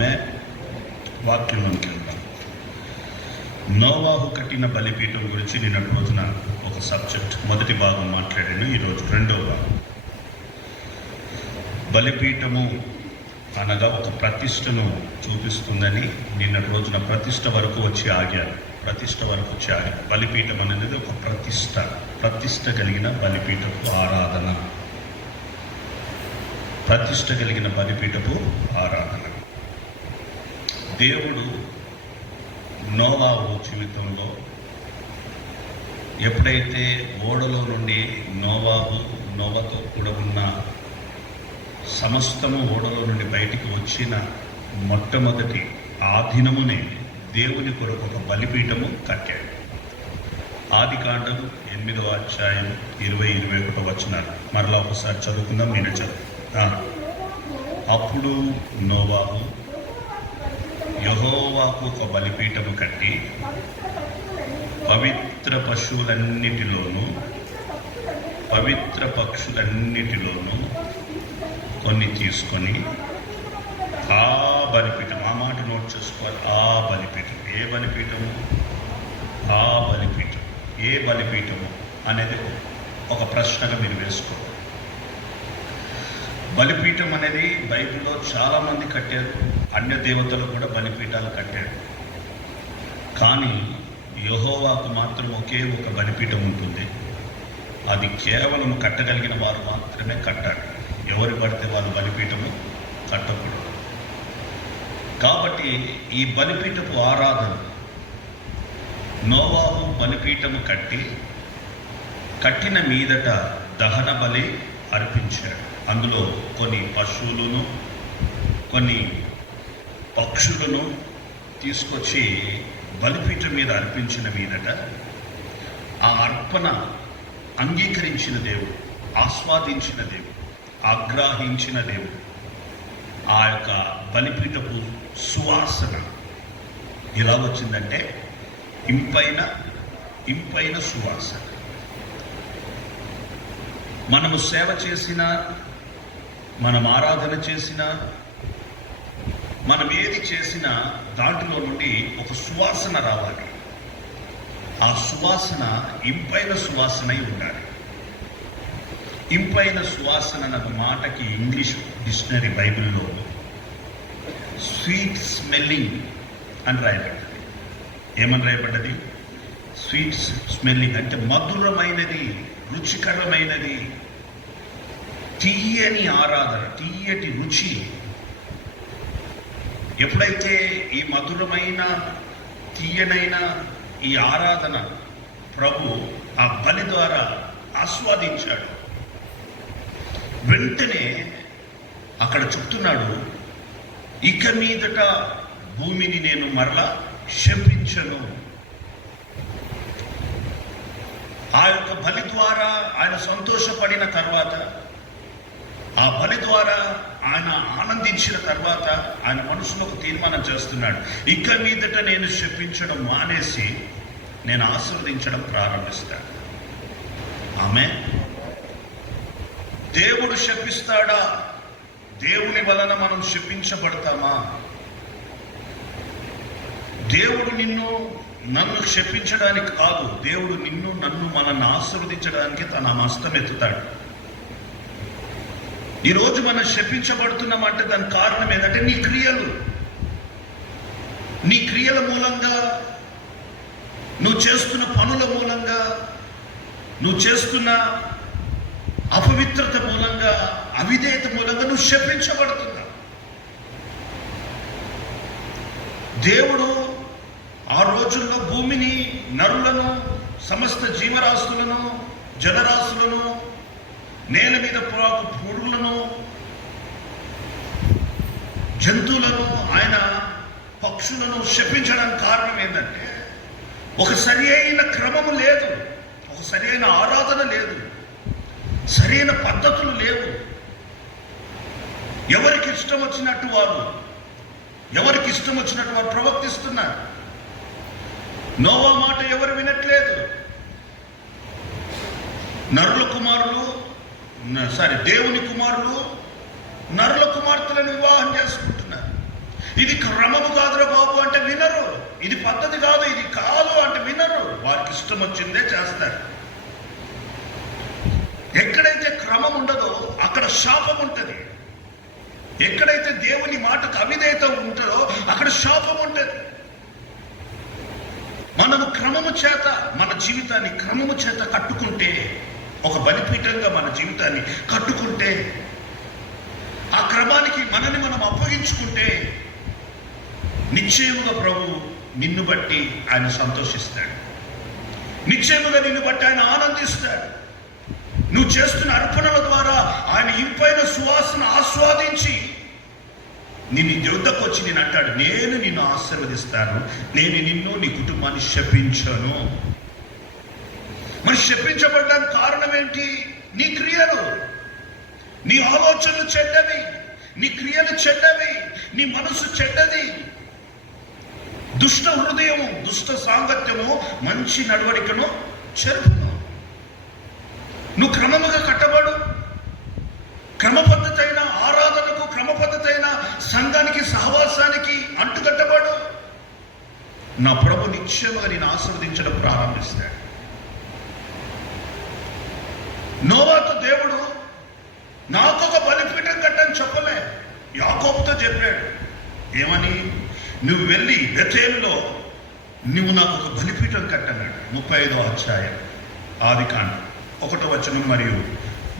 ఆమె వాక్యంలోనికి వెళ్దాం. నోవాహు కట్టిన బలిపీఠం గురించి నిన్నటి రోజున ఒక సబ్జెక్ట్ మొదటి భాగం మాట్లాడాను. ఈరోజు రెండవ భాగం. బలిపీఠము అనగా ఒక ప్రతిష్టను చూపిస్తుందని నిన్నటి రోజున ప్రతిష్ట వరకు వచ్చి ఆగాను. బలిపీఠం అనేది ఒక ప్రతిష్ట కలిగిన బలిపీఠపు ఆరాధన. దేవుడు నోవాహు జీవితంలో ఎప్పుడైతే ఓడలో నుండి నోవాతో కూడా ఉన్న సమస్తము ఓడలో నుండి బయటికి వచ్చిన మొట్టమొదటి ఆ దినమునే దేవుని కొరకు ఒక బలిపీఠము కట్టాడు. ఆదికాండం 8వ అధ్యాయం 20-21 వచనాలు మరలా ఒకసారి చదువుకుందాం. నేను అప్పుడు నోవాహు యెహోవాకు ఒక బలిపీఠము కట్టి పవిత్ర పశువులన్నిటిలోనూ పవిత్ర పక్షులన్నిటిలోనూ కొన్ని తీసుకొని ఆ బలిపీఠం, ఆ మాట నోట్ చేసుకోవాలి. ఆ బలిపీఠం ఏ బలిపీఠము? ఆ బలిపీఠం ఏ బలిపీఠము అనేది ఒక ప్రశ్నగా మీరు వేసుకోవాలి. బలిపీఠం అనేది బైబిల్లో చాలామంది కట్టారు. అన్య దేవతలు కూడా బలిపీఠాలు కట్టారు. కానీ యెహోవాకు మాత్రం ఒకే ఒక బలిపీఠం ఉంటుంది. అది కేవలం కట్టగలిగిన వారు మాత్రమే కట్టాలి. ఎవరు పడితే వాళ్ళు బలిపీఠము కట్టకూడదు. కాబట్టి ఈ బలిపీఠపు ఆరాధన, నోవాహు బలిపీఠము కట్టిన మీదట దహన బలి అర్పించాడు. అందులో కొన్ని పశువులను కొన్ని పక్షులను తీసుకొచ్చి బలిపీఠం మీద అర్పించిన మీదట ఆ అర్పణ అంగీకరించిన దేవుడు, ఆస్వాదించిన దేవుడు, ఆగ్రహించిన దేవుడు ఆ యొక్క బలిపీఠపు సువాసన ఎలా వచ్చిందంటే ఇంపైన సువాసన. మనము సేవ చేసినా, మనం ఆరాధన చేసినా, మనం ఏది చేసినా దాంట్లో నుండి ఒక సువాసన రావాలి. ఆ సువాసన ఇంపైన సువాసనై ఉండాలి. ఇంపైన సువాసన అన్న మాటకి ఇంగ్లీష్ డిక్షనరీ బైబిల్లో స్వీట్ స్మెల్లింగ్ అని రాయబడ్డది. ఏమని రాయబడ్డది? స్వీట్ స్మెల్లింగ్ అంటే మధురమైనది, రుచికరమైనది, తీయని ఆరాధన, తీయటి రుచి. ఎప్పుడైతే ఈ మధురమైన తీయనైన ఈ ఆరాధన ప్రభు ఆ బలి ద్వారా ఆస్వాదించాడు, వెంటనే అక్కడ చెప్తున్నాడు, ఇక మీదట భూమిని నేను మరలా శపించను. ఆ యొక్క బలి ద్వారా ఆయన సంతోషపడిన తర్వాత, ఆ బలి ద్వారా ఆయన ఆనందించిన తర్వాత ఆయన మనసులో ఒక తీర్మానం చేస్తున్నాడు, ఇక మీదట నేను శపించడం మానేసి నేను ఆశీర్వదించడం ప్రారంభిస్తాను. ఆమేన్. దేవుడు శపిస్తాడా? దేవుని వలన మనం శపించబడతామా? దేవుడు నన్ను శపించడానికి కాదు, దేవుడు నన్ను మనల్ని ఆశీర్వదించడానికి తన హస్తం ఎత్తుతాడు. ఈరోజు మనం శపించబడుతున్నామంటే దానికి కారణం ఏంటంటే నీ క్రియల మూలంగా, నువ్వు చేస్తున్న పనుల మూలంగా, నువ్వు చేస్తున్న అపవిత్రత మూలంగా, అవిధేయత మూలంగా నువ్వు శపించబడుతున్నావు. దేవుడు ఆ రోజుల్లో భూమిని, నరులను, సమస్త జీవరాశులను, జలరాశులను, నేల మీద పురుగులను, జంతువులను, ఆయన పక్షులను శపించడానికి కారణం ఏంటంటే ఒక సరి అయిన క్రమము లేదు, ఒక సరి అయిన ఆరాధన లేదు, సరైన పద్ధతులు లేవు. ఎవరికి ఇష్టం వచ్చినట్టు వారు ప్రవర్తిస్తున్నారు. నోవా మాట ఎవరు వినట్లేదు. దేవుని కుమారులు నరుల కుమార్తెలను వివాహం చేసుకుంటున్నారు. ఇది క్రమము కాదురా బాబు అంటే వినరు. ఇది పద్ధతి కాదు, ఇది కాదు అంటే వినరు. వారికి ఇష్టం వచ్చిందే చేస్తారు. ఎక్కడైతే క్రమం ఉండదో అక్కడ శాపం ఉంటుంది. ఎక్కడైతే దేవుని మాటకు అవిధేయత ఉంటుందో అక్కడ శాపం ఉంటుంది. మనము క్రమము చేత మన జీవితాన్ని క్రమము చేత కట్టుకుంటే, ఒక బలిపీఠంగా మన జీవితాన్ని కట్టుకుంటే, ఆ క్రమానికి మనని మనం అప్పగించుకుంటే నిశ్చయముగా ప్రభు నిన్ను బట్టి ఆయన సంతోషిస్తాడు. నిశ్చయముగా నిన్ను బట్టి ఆయన ఆనందిస్తాడు. నువ్వు చేస్తున్న అర్పణల ద్వారా ఆయన ఇంపైన సువాసన ఆస్వాదించి నిన్ను యుద్ధకు వచ్చి నేను అంటాడు, నేను నిన్ను ఆశీర్వదిస్తాను, నేను నిన్ను నీ కుటుంబాన్ని శపించను. మరి శపించబడ్డానికి కారణం ఏంటి? నీ క్రియలు, నీ ఆలోచనలు చెడ్డవి, నీ క్రియలు చెడ్డవి, నీ మనసు చెడ్డది. దుష్ట హృదయము, దుష్ట సాంగత్యము మంచి నడవడికను చెరుపును. నువ్వు క్రమముగా కట్టబడు. క్రమ పద్ధతి అయిన ఆరాధనకు, క్రమ పద్ధతి అయిన సంఘానికి, సహవాసానికి అంటుకట్టబడు. నా ప్రభు నిశ్చయముగా నేను ఆశీర్వదించడం ప్రారంభిస్తాడు. నోవాతో దేవుడు నాకొక బలిపీఠం కట్టని చెప్పలే, యాకోబుతో చెప్పాడు. ఏమని? నువ్వు వెళ్ళి బెతేలులో నువ్వు నాకు ఒక బలిపీఠం కట్టన్నాడు. 35వ అధ్యాయం ఆదికాండం 1వ వచనం మరియు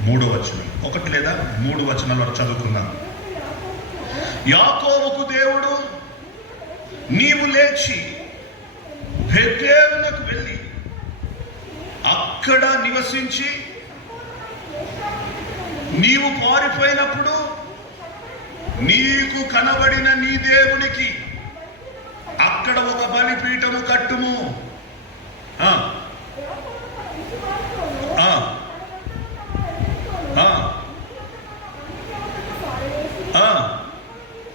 3వ వచనం, 1 లేదా 3 వచనాలు చదువుకున్నాం. యాకోబుకు దేవుడు, నీవు లేచి బెతేలునకు వెళ్ళి అక్కడ నివసించి, నీవు పారిపోయినప్పుడు నీకు కనబడిన నీ దేవునికి అక్కడ ఒక బలిపీఠము కట్టుము.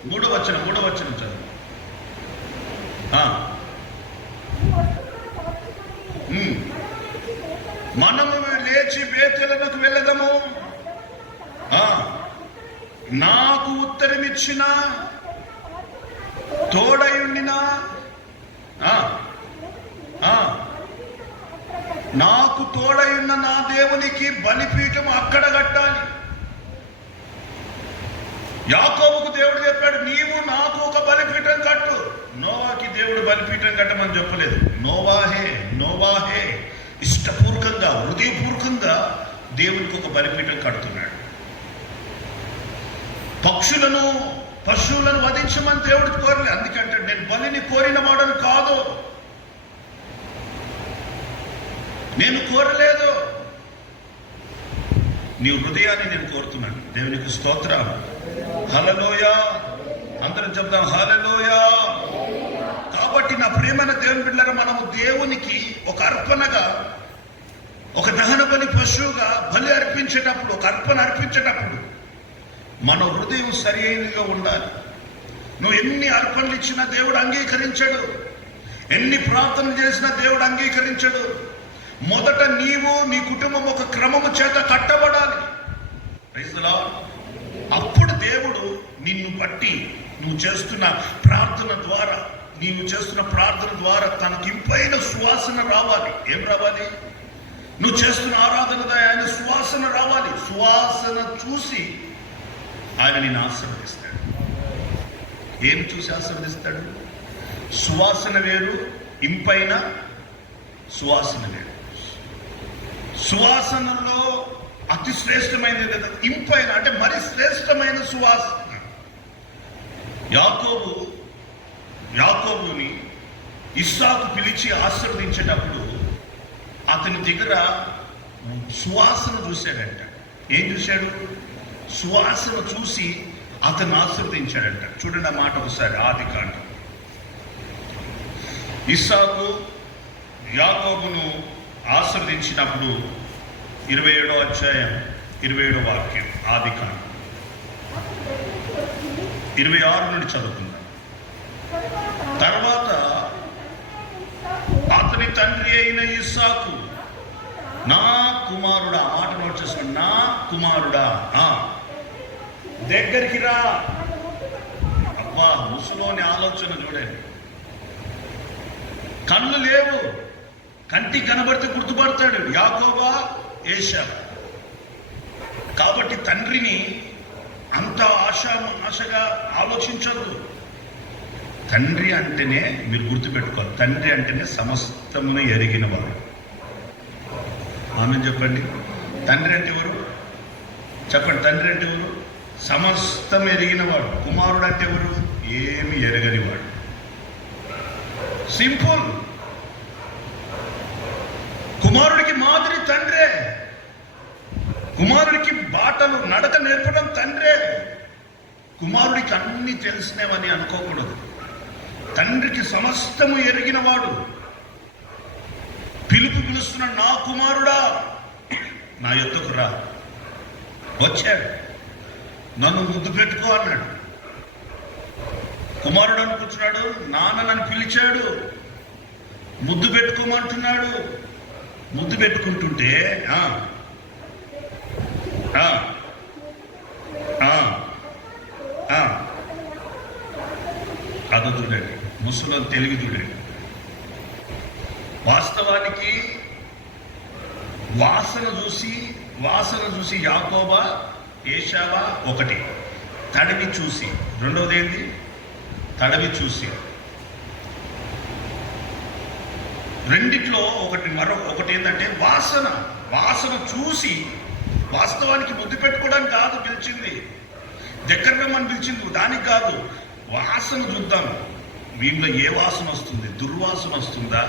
మూడో వచనం చదువు. మనము లేచి బేతేలునకు వెళ్ళదము, నాకు ఉత్తరమిచ్చిన తోడయుండిన నాకు తోడయున్న నా దేవునికి బలిపీఠం అక్కడ కట్టాలి. యాకోబుకు దేవుడు చెప్పాడు, నీవు నాకు ఒక బలిపీఠం కట్టు. నోవాకి దేవుడు బలిపీఠం కట్టమని చెప్పలేదు. నోవాహే ఇష్టపూర్వకంగా, హృదయపూర్వకంగా దేవునికి ఒక బలిపీఠం కడుతున్నాడు. పశువులను వధించమని దేవుడు కోరలేదు. అందుకంటే నేను బలిని కోరిన వాడను కాదు, నేను కోరలేదు, నీ హృదయాన్ని నేను కోరుతున్నాను. దేవునికి స్తోత్రం. హల్లెలూయా. అందరం చెప్దాం హల్లెలూయా. కాబట్టి నా ప్రియమైన దేవుని బిడ్డలారా, మనము దేవునికి ఒక అర్పణగా, ఒక దహన బలి పశువుగా బలి అర్పించేటప్పుడు, ఒక అర్పణ అర్పించేటప్పుడు మన హృదయం సరి అయినగా ఉండాలి. నువ్వు ఎన్ని అర్పణలు ఇచ్చినా దేవుడు అంగీకరించడు, ఎన్ని ప్రార్థనలు చేసినా దేవుడు అంగీకరించడు. మొదట నీవు, నీ కుటుంబం ఒక క్రమము చేత కట్టబడాలి. అప్పుడు దేవుడు నిన్ను బట్టి నువ్వు చేస్తున్న ప్రార్థన ద్వారా తనకి ఇంపైన సువాసన రావాలి. ఏం రావాలి? నువ్వు చేస్తున్న ఆరాధన ఆయన సువాసన రావాలి. సువాసన చూసి ఆయన నిన్ను ఆశీర్వదిస్తాడు. ఏం చూసి ఆశీర్వదిస్తాడు? సువాసన వేరు, ఇంపైన సువాసన వేరు. సువాసనలో అతి శ్రేష్టమైనది ఇంపైన, అంటే మరి శ్రేష్టమైన సువాసన. యాకోబుని ఇస్సాకు పిలిచి ఆశీర్వదించేటప్పుడు అతని దగ్గర సువాసన చూశాడంట. ఏం చూశాడు? సువాసన చూసి అతను ఆశీర్వదించాడంట. చూడండి ఆ మాట ఒకసారి. ఆదికాండం. ఇస్సాకు యాకోబును ఆశీర్వదించినప్పుడు 27వ అధ్యాయం 27వ వాక్యం ఆదికాండం 26 నుండి చదువుకుందాం. తర్వాత అతని తండ్రి అయిన ఇస్సాకు, నా కుమారుడా, మాట నోట్ చేసుకోండి, నా కుమారుడా దగ్గరికి రా. అబ్బా, ముసలోని ఆలోచన చూడండి. కళ్ళు లేవు, కంటికి కనబడితే గుర్తుపడతాడు, యాకోబా ఏశావు. కాబట్టి తండ్రిని అంత ఆశగా ఆలోచించద్దు. తండ్రి అంటేనే మీరు గుర్తుపెట్టుకోవాలి, తండ్రి అంటేనే సమస్తమును ఎరిగిన వాడు. ఆమె చెప్పండి, తండ్రి అంటే ఎవరు? చెప్పండి, తండ్రి అంటే ఎవరు? సమస్తం ఎరిగిన వాడు. కుమారుడు అంటే ఎవరు? ఏమి ఎరగని వాడు. సింపుల్. కుమారుడికి మాదిరి తండ్రే. కుమారుడికి బాటలు నడక నేర్పడం తండ్రే. కుమారుడికి అన్ని తెలిసినవని అనుకోకూడదు. తండ్రికి సమస్తము ఎరిగిన వాడు. పిలుస్తున్నాడు, నా కుమారుడా నా యొద్దకు రా. వచ్చాడు, నన్ను ముద్దు పెట్టుకో అన్నాడు. కుమారుడు అనుకుంటున్నాడు, నాన్న నన్ను పిలిచాడు, ముద్దు పెట్టుకోమంటున్నాడు. ముద్దు పెట్టుకుంటుంటే అదో చూడండి, ముసలో తెలుగు చూడండి. వాస్తవానికి వాసన చూసి యాకోబా ఏశావా ఒకటి, తడివి చూసి రెండోది ఏంది? తడివి చూసి. రెండిట్లో ఒకటి ఏంటంటే వాసన చూసి. వాస్తవానికి ముద్దు పెట్టుకోవడానికి కాదు పిలిచింది, దగ్గర రమ్మని పిలిచింది, దానికి కాదు. వాసన చూద్దాం, వీళ్ళలో ఏ వాసన వస్తుంది? దుర్వాసన వస్తుందా?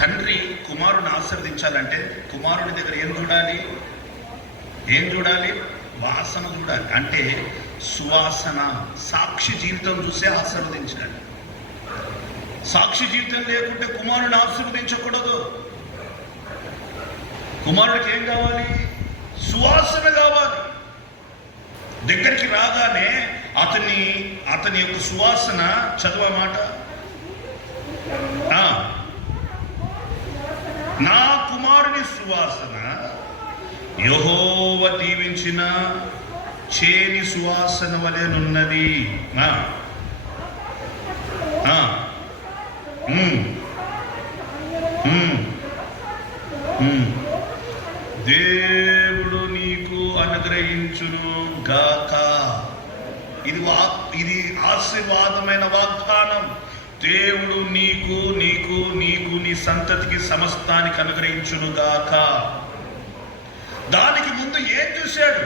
తండ్రి కుమారుని ఆశీర్వదించాలంటే కుమారుడి దగ్గర ఏం చూడాలి? వాసన చూడాలి. అంటే సువాసన, సాక్షి జీవితం చూసే ఆశీర్వదించాలి. సాక్షి జీవితం లేకుంటే కుమారుని ఆశీర్వదించకూడదు. కుమారుడికి ఏం కావాలి? సువాసన కావాలి. దగ్గరికి రాగానే అతని యొక్క సువాసన చదవమాట. నా కుమారుని సువాసన యెహోవా దీవించిన చేని సువాసన వలెనున్నది. దేవుడు నీకు అనుగ్రహించును గాక. ఇది ఆశీర్వాదమైన వాగ్దానం. దేవుడు నీకు నీ సంతతికి సమస్తానికి అనుగ్రహించును గాక. దానికి ముందు ఏం చూశాడు?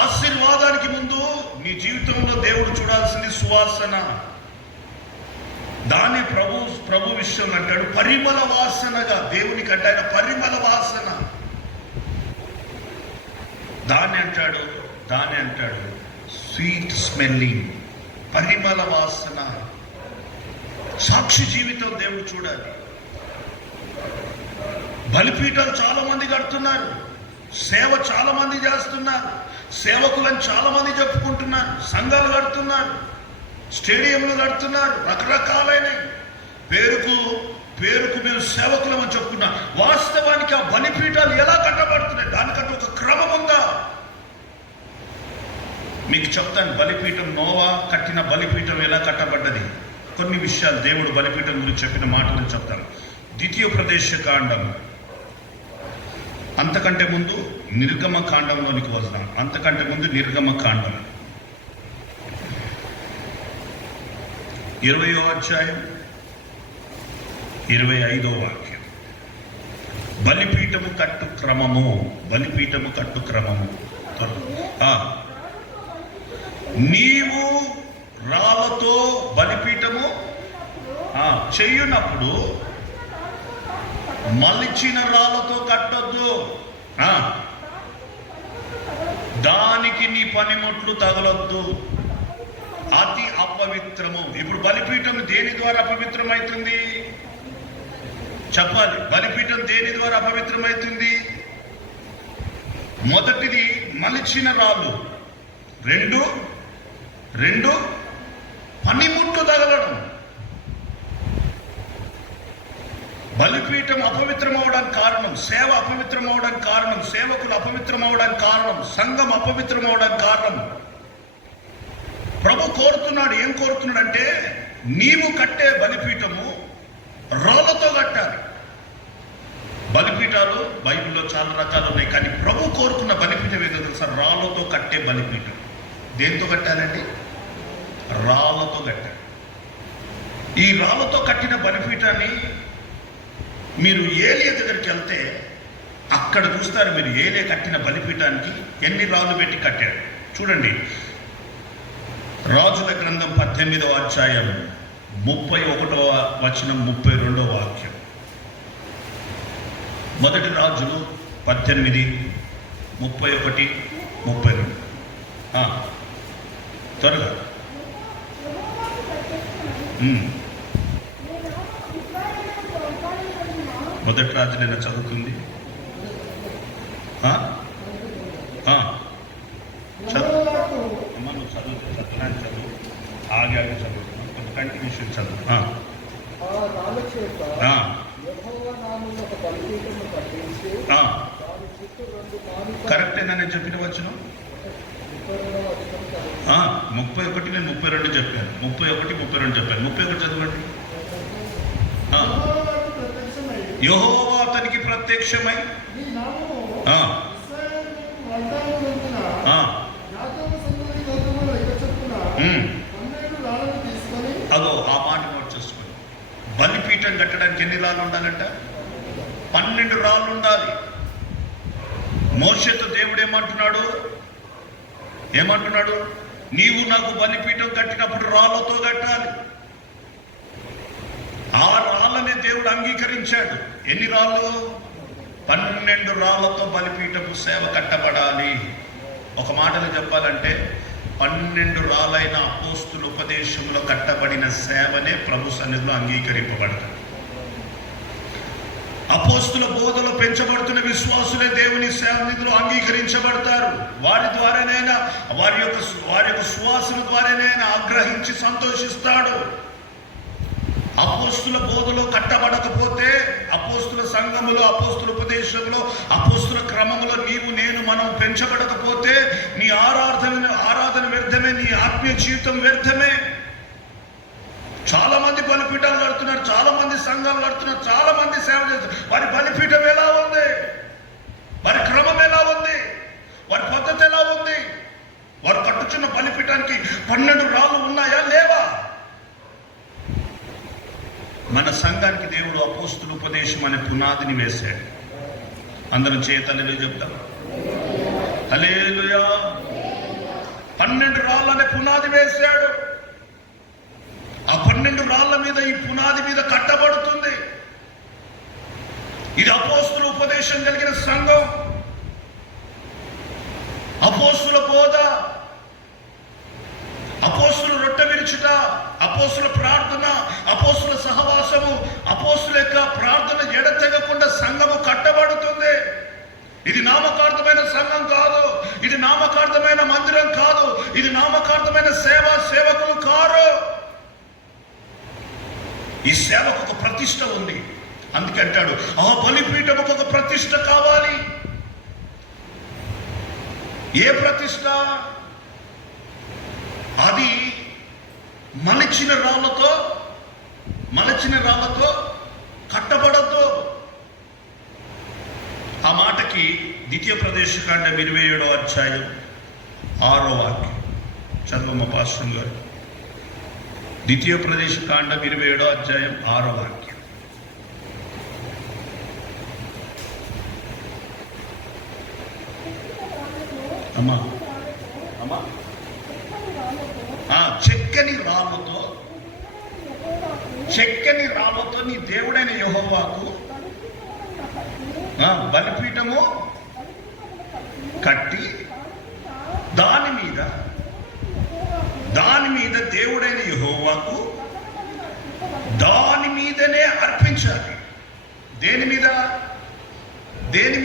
ఆశీర్వాదానికి ముందు నీ జీవితంలో దేవుడు చూడాల్సింది సువాసన. దాన్ని ప్రభు విషయం అంటాడు పరిమళ వాసనగా. దేవునికి అంటే ఆయన పరిమళ వాసన. దాన్ని అంటాడు స్వీట్ స్మెల్లింగ్, పరిమళ వాసన. సాక్షి జీవితం దేవుడు చూడాలి. బలిపీఠాలు చాలా మంది కడుతున్నారు, సేవ చాలా మంది చేస్తున్నారు, సేవకులను చాలా మంది చెప్పుకుంటున్నారు, సంఘాలు కడుతున్నారు, స్టేడియంలు కడుతున్నారు, రకరకాలైన పేరుకు మీరు సేవకులమని చెప్పుకున్నారు. వాస్తవానికి ఆ బలిపీఠాలు ఎలా కట్టబడుతున్నాయి? దానికంటే ఒక క్రమం ఉందా? మీకు చెప్తాను. బలిపీఠం, నోవా కట్టిన బలిపీఠం ఎలా కట్టబడ్డది, కొన్ని విషయాలు దేవుడు బలిపీఠం గురించి చెప్పిన మాటలను చెప్తాను. ద్వితీయోపదేశ కాండం, అంతకంటే ముందు నిర్గమ కాండంలోనికి వస్తాం. అంతకంటే ముందు నిర్గమ కాండం 20వ అధ్యాయం 25వ వాక్యం. బలిపీఠము కట్టు క్రమము. నీవు రాళ్ళతో బలిపీఠము చెయ్యునప్పుడు మలిచిన రాళ్ళతో కట్టొద్దు. దానికి నీ పనిముట్లు తగలొద్దు, అతి అపవిత్రము. ఇప్పుడు బలిపీఠం దేని ద్వారా అపవిత్రమవుతుంది? చెప్పాలి. బలిపీఠం దేని ద్వారా అపవిత్రమవుతుంది? మొదటిది మలిచిన రాళ్ళు, రెండు పనిముట్లు తగలడం. బలిపీఠం అపవిత్రమవడానికి కారణం, సేవ అపవిత్రమవడానికి కారణం, సేవకులు అపవిత్రమవడానికి కారణం, సంఘం అపవిత్రమవడానికి కారణం ప్రభు కోరుతున్నాడు. ఏం కోరుతున్నాడు అంటే, నీవు కట్టే బలిపీఠము రాళ్లతో కట్టాలి. బలిపీఠాలు బైబిల్లో చాలా రకాలు ఉన్నాయి, కానీ ప్రభు కోరుకున్న బలిపీఠం ఏదో తెలుసా? రాళ్లతో కట్టే బలిపీఠం. దేంతో కట్టాలండి? రాళ్లతో కట్టాలి. ఈ రాళ్లతో కట్టిన బలిపీఠాన్ని మీరు ఏలియ దగ్గరికి వెళ్తే అక్కడ చూస్తారు. మీరు ఏలియ కట్టిన బలిపీఠానికి ఎన్ని రాళ్ళు పెట్టి కట్టాడు చూడండి. రాజుల గ్రంథం 18వ అధ్యాయం 31వ వచనం 32వ వాక్యం. మొదటి రాజులు 18, 31, 32. త్వరగా. మొదటి రాజు నేను చదువుతుంది. నువ్వు చదువు ఆగి చదువుతున్నాను, కొంచెం కంటిన్యూషన్ చదువు. కరెక్టేనా నేను చెప్పిన వచనం? 31 నేను 32 చెప్పాను. 31, 32 చెప్పాను. 31 చదవండి. యెహోవా అతనికి ప్రత్యక్షమై అదో ఆ మాట నోట్ చేసుకోండి. బలిపీఠం కట్టడానికి ఎన్ని రాళ్ళు ఉండాలంట? 12 రాళ్ళు ఉండాలి. మోషేతో దేవుడు ఏమంటున్నాడు? నీవు నాకు బలిపీఠం కట్టినప్పుడు రాళ్లతో కట్టాలి. ఆ రాళ్ళనే దేవుడు అంగీకరించాడు. ఎన్ని రాళ్ళు? 12 రాళ్లతో బలిపీఠపు సేవ కట్టబడాలి. ఒక మాటలో చెప్పాలంటే 12 రాళ్ళైన అపోస్తుల ఉపదేశంలో కట్టబడిన సేవనే ప్రభు సన్నిధిలో అంగీకరింపబడతాడు. అపోస్తుల బోధలో పెంచబడుతున్న విశ్వాసులే దేవుని సన్నిధిలో అంగీకరించబడతారు. వారి ద్వారానైనా వారి యొక్క సువాసన ద్వారానైనా ఆగ్రహించి సంతోషిస్తాడు. అపోస్తుల బోధలో కట్టబడకపోతే, అపోస్తుల సంఘములో, అపోస్తుల ఉపదేశంలో, అపోస్తుల క్రమములో నీవు నేను మనం పెంచబడకపోతే నీ ఆరాధన వ్యర్థమే, నీ ఆత్మీయ జీవితం వ్యర్థమే. చాలా మంది బలిపీఠాలు కడుతున్నారు, చాలా మంది సంఘాలు కడుతున్నారు, చాలా మంది సేవ చేస్తున్నారు. వారి బలిపీఠం ఎలా ఉంది? వారి క్రమం ఎలా ఉంది? వారి పద్ధతి ఎలా ఉంది? వారు కట్టుచున్న బలిపీఠానికి 12 రాళ్ళు ఉన్నాయా లేవా? మన సంఘానికి దేవుడు అపోస్తుల ఉపదేశం అనే పునాదిని వేశాడు. అందరం చేతలు చెప్తాం. హల్లెలూయా. 12 రాళ్ళు అనే పునాది వేశాడు. ఆ 12 రాళ్ల మీద, ఈ పునాది మీద కట్టబడుతుంది. ఇది అపోస్తుల ఉపదేశం కలిగిన సంఘం, అపోస్తుల బోధ, అపోస్తుల రొట్టె విరుచుట, అపోస్తుల ప్రార్థన, అపోస్తుల సహవాసము, అపోస్తుల యొక్క ప్రార్థన ఎడతెగకుండా సంఘము కట్టబడుతుంది. ఇది నామకార్థమైన సంఘం కాదు, ఇది నామకార్థమైన మందిరం కాదు, ఇది నామకార్థమైన సేవకులు కారు. ఈ సేవకు ఒక ప్రతిష్ట ఉంది. అందుకంటాడు ఆ బలిపీఠముకు ఒక ప్రతిష్ట కావాలి. ఏ ప్రతిష్ట? అది మలచిన రాళ్లతో కట్టబడద్దు. ఆ మాటకి ద్వితీయోపదేశకాండం 27వ అధ్యాయం 6వ వాక్యం చదవమ్మ పాస్టర్ గారు. ద్వితీయోపదేశకాండం 27వ అధ్యాయం 6వ వాక్యం. అమ్మా చెక్కని రాళ్ళతో నీ దేవుడైన యెహోవాకు బలిపీఠము కట్టి దాని మీద దేవుడైన యెహోవాకు దాని మీదనే అర్పించాలి. దేని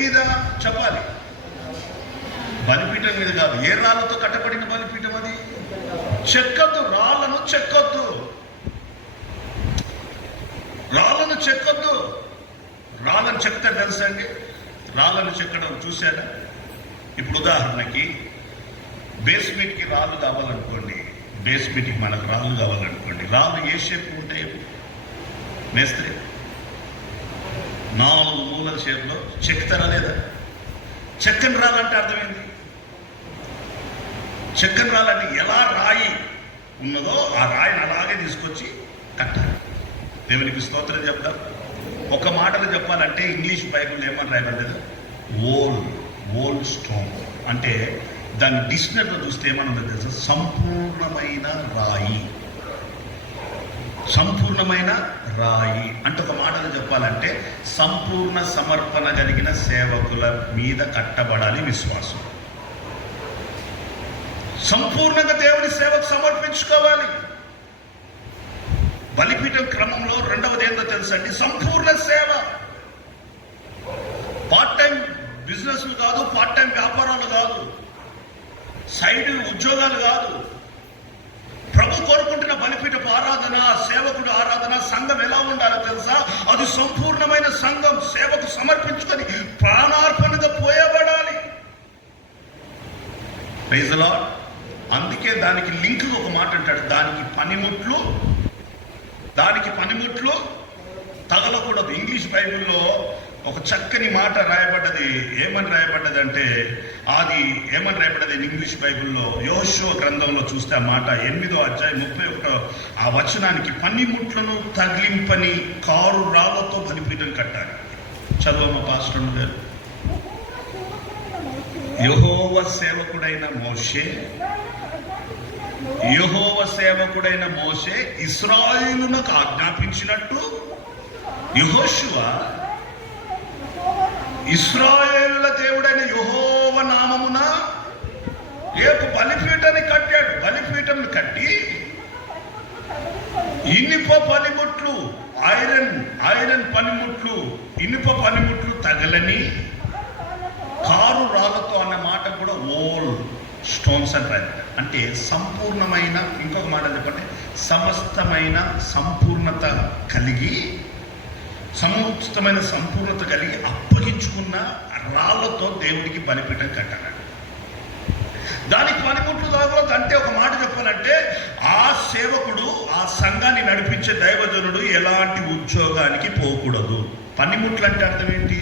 మీద చెప్పాలి? బలిపీఠం మీద కాదు. ఏ రాళ్ళతో కట్టబడిన బలిపీఠం అది? చెక్కద్దు, రాళ్ళను చెక్కొద్దు. రాళ్ళను చెక్తే తెలుసా అండి? రాళ్ళను చెక్కడం చూశారా? ఇప్పుడు ఉదాహరణకి బేస్మెంట్కి రాళ్ళు కావాలనుకోండి, బేస్మెంట్కి మనకు రాళ్ళు కావాలనుకోండి, రాళ్ళు ఏ షేప్ ఉంటాయి మేస్త్రి? 4 మూలల షేప్లో చెక్కుతారా లేదా? చెక్కని రాళ్ళంటే అర్థమైంది. చెక్కని రాళ్ళంటే ఎలా రాయి ఉన్నదో ఆ రాయిని అలాగే తీసుకొచ్చి కట్టాలి. దేవునికి స్తోత్రం చెప్తాం. ఒక మాటలో చెప్పాలంటే ఇంగ్లీష్ బైబిల్ ఏమని రాయబడ్డది? Old stone. అంటే దాని డిక్షనరీలో చూస్తే ఏమన్నా తెలుసా? సంపూర్ణమైన రాయి. సంపూర్ణమైన రాయి అంటే ఒక మాటలో చెప్పాలంటే సంపూర్ణ సమర్పణ కలిగిన సేవకుల మీద కట్టబడాలి విశ్వాసం. సంపూర్ణంగా దేవుని సేవకు సమర్పించుకోవాలి. బలిపీఠం క్రమంలో రెండవది ఏంటో తెలుసండి? సంపూర్ణ సేవ. పార్ట్ టైం బిజినెస్లు కాదు, పార్ట్ టైం వ్యాపారాలు కాదు, సైడ్ ఉద్యోగాలు కాదు. ప్రభు కోరుకుంటున్న బలిపీఠపు ఆరాధన, సేవకుడు ఆరాధన, సంఘం ఎలా ఉండాలో తెలుసా? అది సంపూర్ణమైన సంఘం, సేవకు సమర్పించుకొని ప్రాణార్పణగా పోయబడాలి. Praise the Lord. అందుకే దానికి లింక్ ఒక మాట అంటాడు, దానికి పనిముట్లు తగలకూడదు. ఇంగ్లీష్ బైబిల్లో ఒక చక్కని మాట రాయబడ్డది. ఏమని రాయబడ్డది అంటే, అది ఏమని రాయబడ్డది ఇంగ్లీష్ బైబిల్లో? యెహోషువ గ్రంథంలో చూస్తే ఆ మాట 8వ అధ్యాయం 31 ఆ వచనానికి, పనిముట్లను తగిలింపని కారు రాళ్లతో బలిపీఠం కట్టాలి. చదవమ్మ పాస్టర్ గారు. యెహోవా సేవకుడైన మోషే ఇశ్రాయేలునకు ఆజ్ఞాపించినట్టు యెహోషువ ఇశ్రాయేలుల దేవుడైన యెహోవా నామమున ఏక బలిపీఠాన్ని కట్టాడు. బలిపీఠం కట్టి ఇనుప పనిముట్లు, ఐరన్ పనిముట్లు, ఇనుప పనిముట్లు తగలని కారు రాళ్ళతో అన్న మాట కూడా ఓల్డ్ స్టోన్స్ అంటారు. అంటే సంపూర్ణమైన, ఇంకొక మాట చెప్పండి, సమస్తమైన సంపూర్ణత కలిగి అప్పగించుకున్న రాళ్లతో దేవుడికి బలిపీఠం కట్టాలి. దానికి పనిముట్లు తగలదు. అంటే ఒక మాట చెప్పాలంటే ఆ సేవకుడు, ఆ సంఘాన్ని నడిపించే దైవజనుడు ఎలాంటి ఉద్యోగానికి పోకూడదు. పనిముట్లు అంటే అర్థం ఏంటి?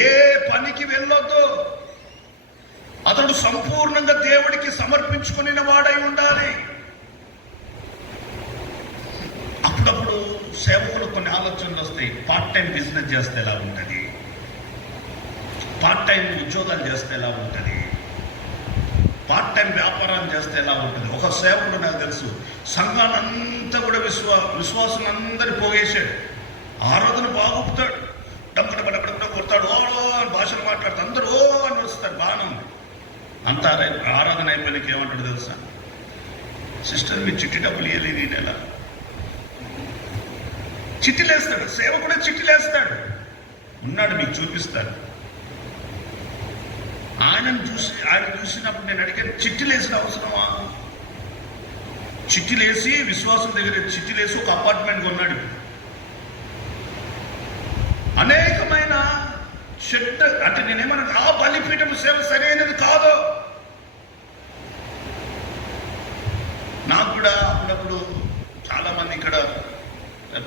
ఏ పనికి వెళ్ళొద్దు. అతడు సంపూర్ణంగా దేవుడికి సమర్పించుకుని వాడై ఉండాలి. అప్పుడప్పుడు సేవకులు కొన్ని ఆలోచనలు వస్తాయి. పార్ట్ టైం బిజినెస్ చేస్తే ఎలా ఉంటుంది, పార్ట్ టైం ఉద్యోగాలు చేస్తే ఎలా ఉంటుంది, పార్ట్ టైం వ్యాపారాలు చేస్తే ఎలా ఉంటుంది. ఒక సేవకుడు నాకు తెలుసు, సంఘానంతా కూడా విశ్వాసం అందరి పోగేశాడు. ఆరాధన బాగుపుతాడు, డబ్బు కొడతాడు, ఓ అని భాషలు మాట్లాడుతాడు, అందరూ ఓ అని వస్తారు, బాగానే ఉంది. అంతా ఆరాధన అయిపోయినాక ఏమంటాడు తెలుసా? సిస్టర్ మీ చిట్టి డబ్బులు ఇవ్వలేదు ఈ నెల. చిట్టిలేస్తాడు, సేవకుడే చిట్టిలేస్తాడు. ఉన్నాడు, మీకు చూపిస్తాడు. ఆయన చూసినప్పుడు నేను అడిగాను, చిట్టిలేసిన అవసరమా? చిట్టిలేసి విశ్వాసం దగ్గర చిట్టిలేసి ఒక అపార్ట్మెంట్ కొన్నాడు. అనేకమైన చెట్టు అంటే నేనేమన్నా ఆ బలిపీఠం సేవ సరైనది కాదు. నాకు కూడా అప్పుడప్పుడు చాలా మంది ఇక్కడ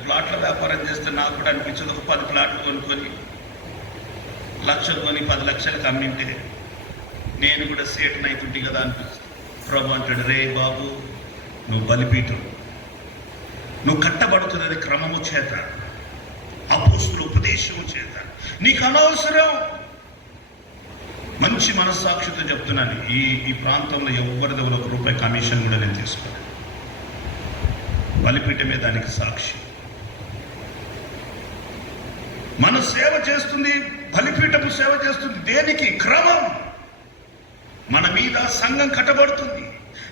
ప్లాట్ల వ్యాపారం చేస్తే నాకు కూడా అనిపించదు, ఒక 10 ప్లాట్లు కొనుక్కొని 1,00,000 కొని 10 లక్షలకు అమ్మింటే నేను కూడా సేటన్ అవుతుంటే కదా అనిపిస్తుంది. ప్రభు అంటాడు, రే బాబు, నువ్వు బలిపీఠం, నువ్వు కట్టబడుతున్నది క్రమము చేత, అపోస్తుల ఉపదేశము చేత. నీకు అనవసరం. మంచి మనస్సాక్షితో చెప్తున్నాను, ఈ ప్రాంతంలో ఎవరి దగ్గర ₹1 కమిషన్ కూడా నేను తీసుకోను. బలిపీఠమే దానికి సాక్షి. మన సేవ చేస్తుంది, బలిపీఠపు సేవ చేస్తుంది. దేనికి? క్రమం. మన మీద సంఘం కట్టబడుతుంది,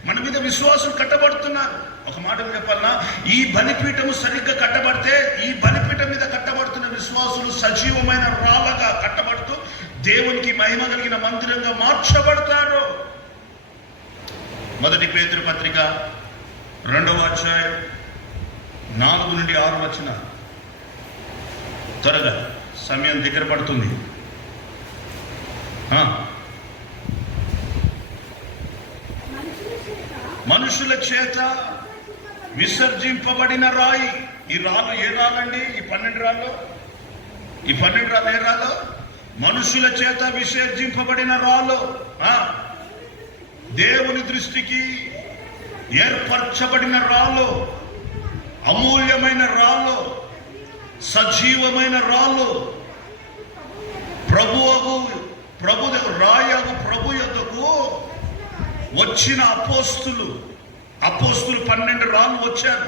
మన మీద విశ్వాసులు కట్టబడుతున్నారు. ఒక మాట చెప్పాలన్నా, ఈ బలిపీఠము సరిగ్గా కట్టబడితే ఈ బలిపీఠం మీద కట్టబడుతున్న విశ్వాసులు సజీవమైన రాళ్ళగా కట్టబడుతూ దేవునికి మహిమ కలిగిన మందిరంగా మార్చబడతారు. 1 పేతురు పత్రిక 2వ అధ్యాయం 4 నుండి 6 వచనాలు. త్వరగా, సమయం దగ్గర పడుతుంది. మనుషుల చేత విసర్జింపబడిన రాయి. ఈ రాళ్ళు ఏ రాళ్ళండి? ఈ 12 రాళ్ళు. ఈ 12 రాళ్ళు ఏ రాళ్ళు? మనుషుల చేత విసర్జింపబడిన రాళ్ళు. దేవుని దృష్టికి ఏర్పరచబడిన రాళ్ళు, అమూల్యమైన రాళ్ళు, సజీవమైన రాళ్ళు. ప్రభు యొద్దకు వచ్చిన అపోస్తులు 12 రాళ్ళు వచ్చారు.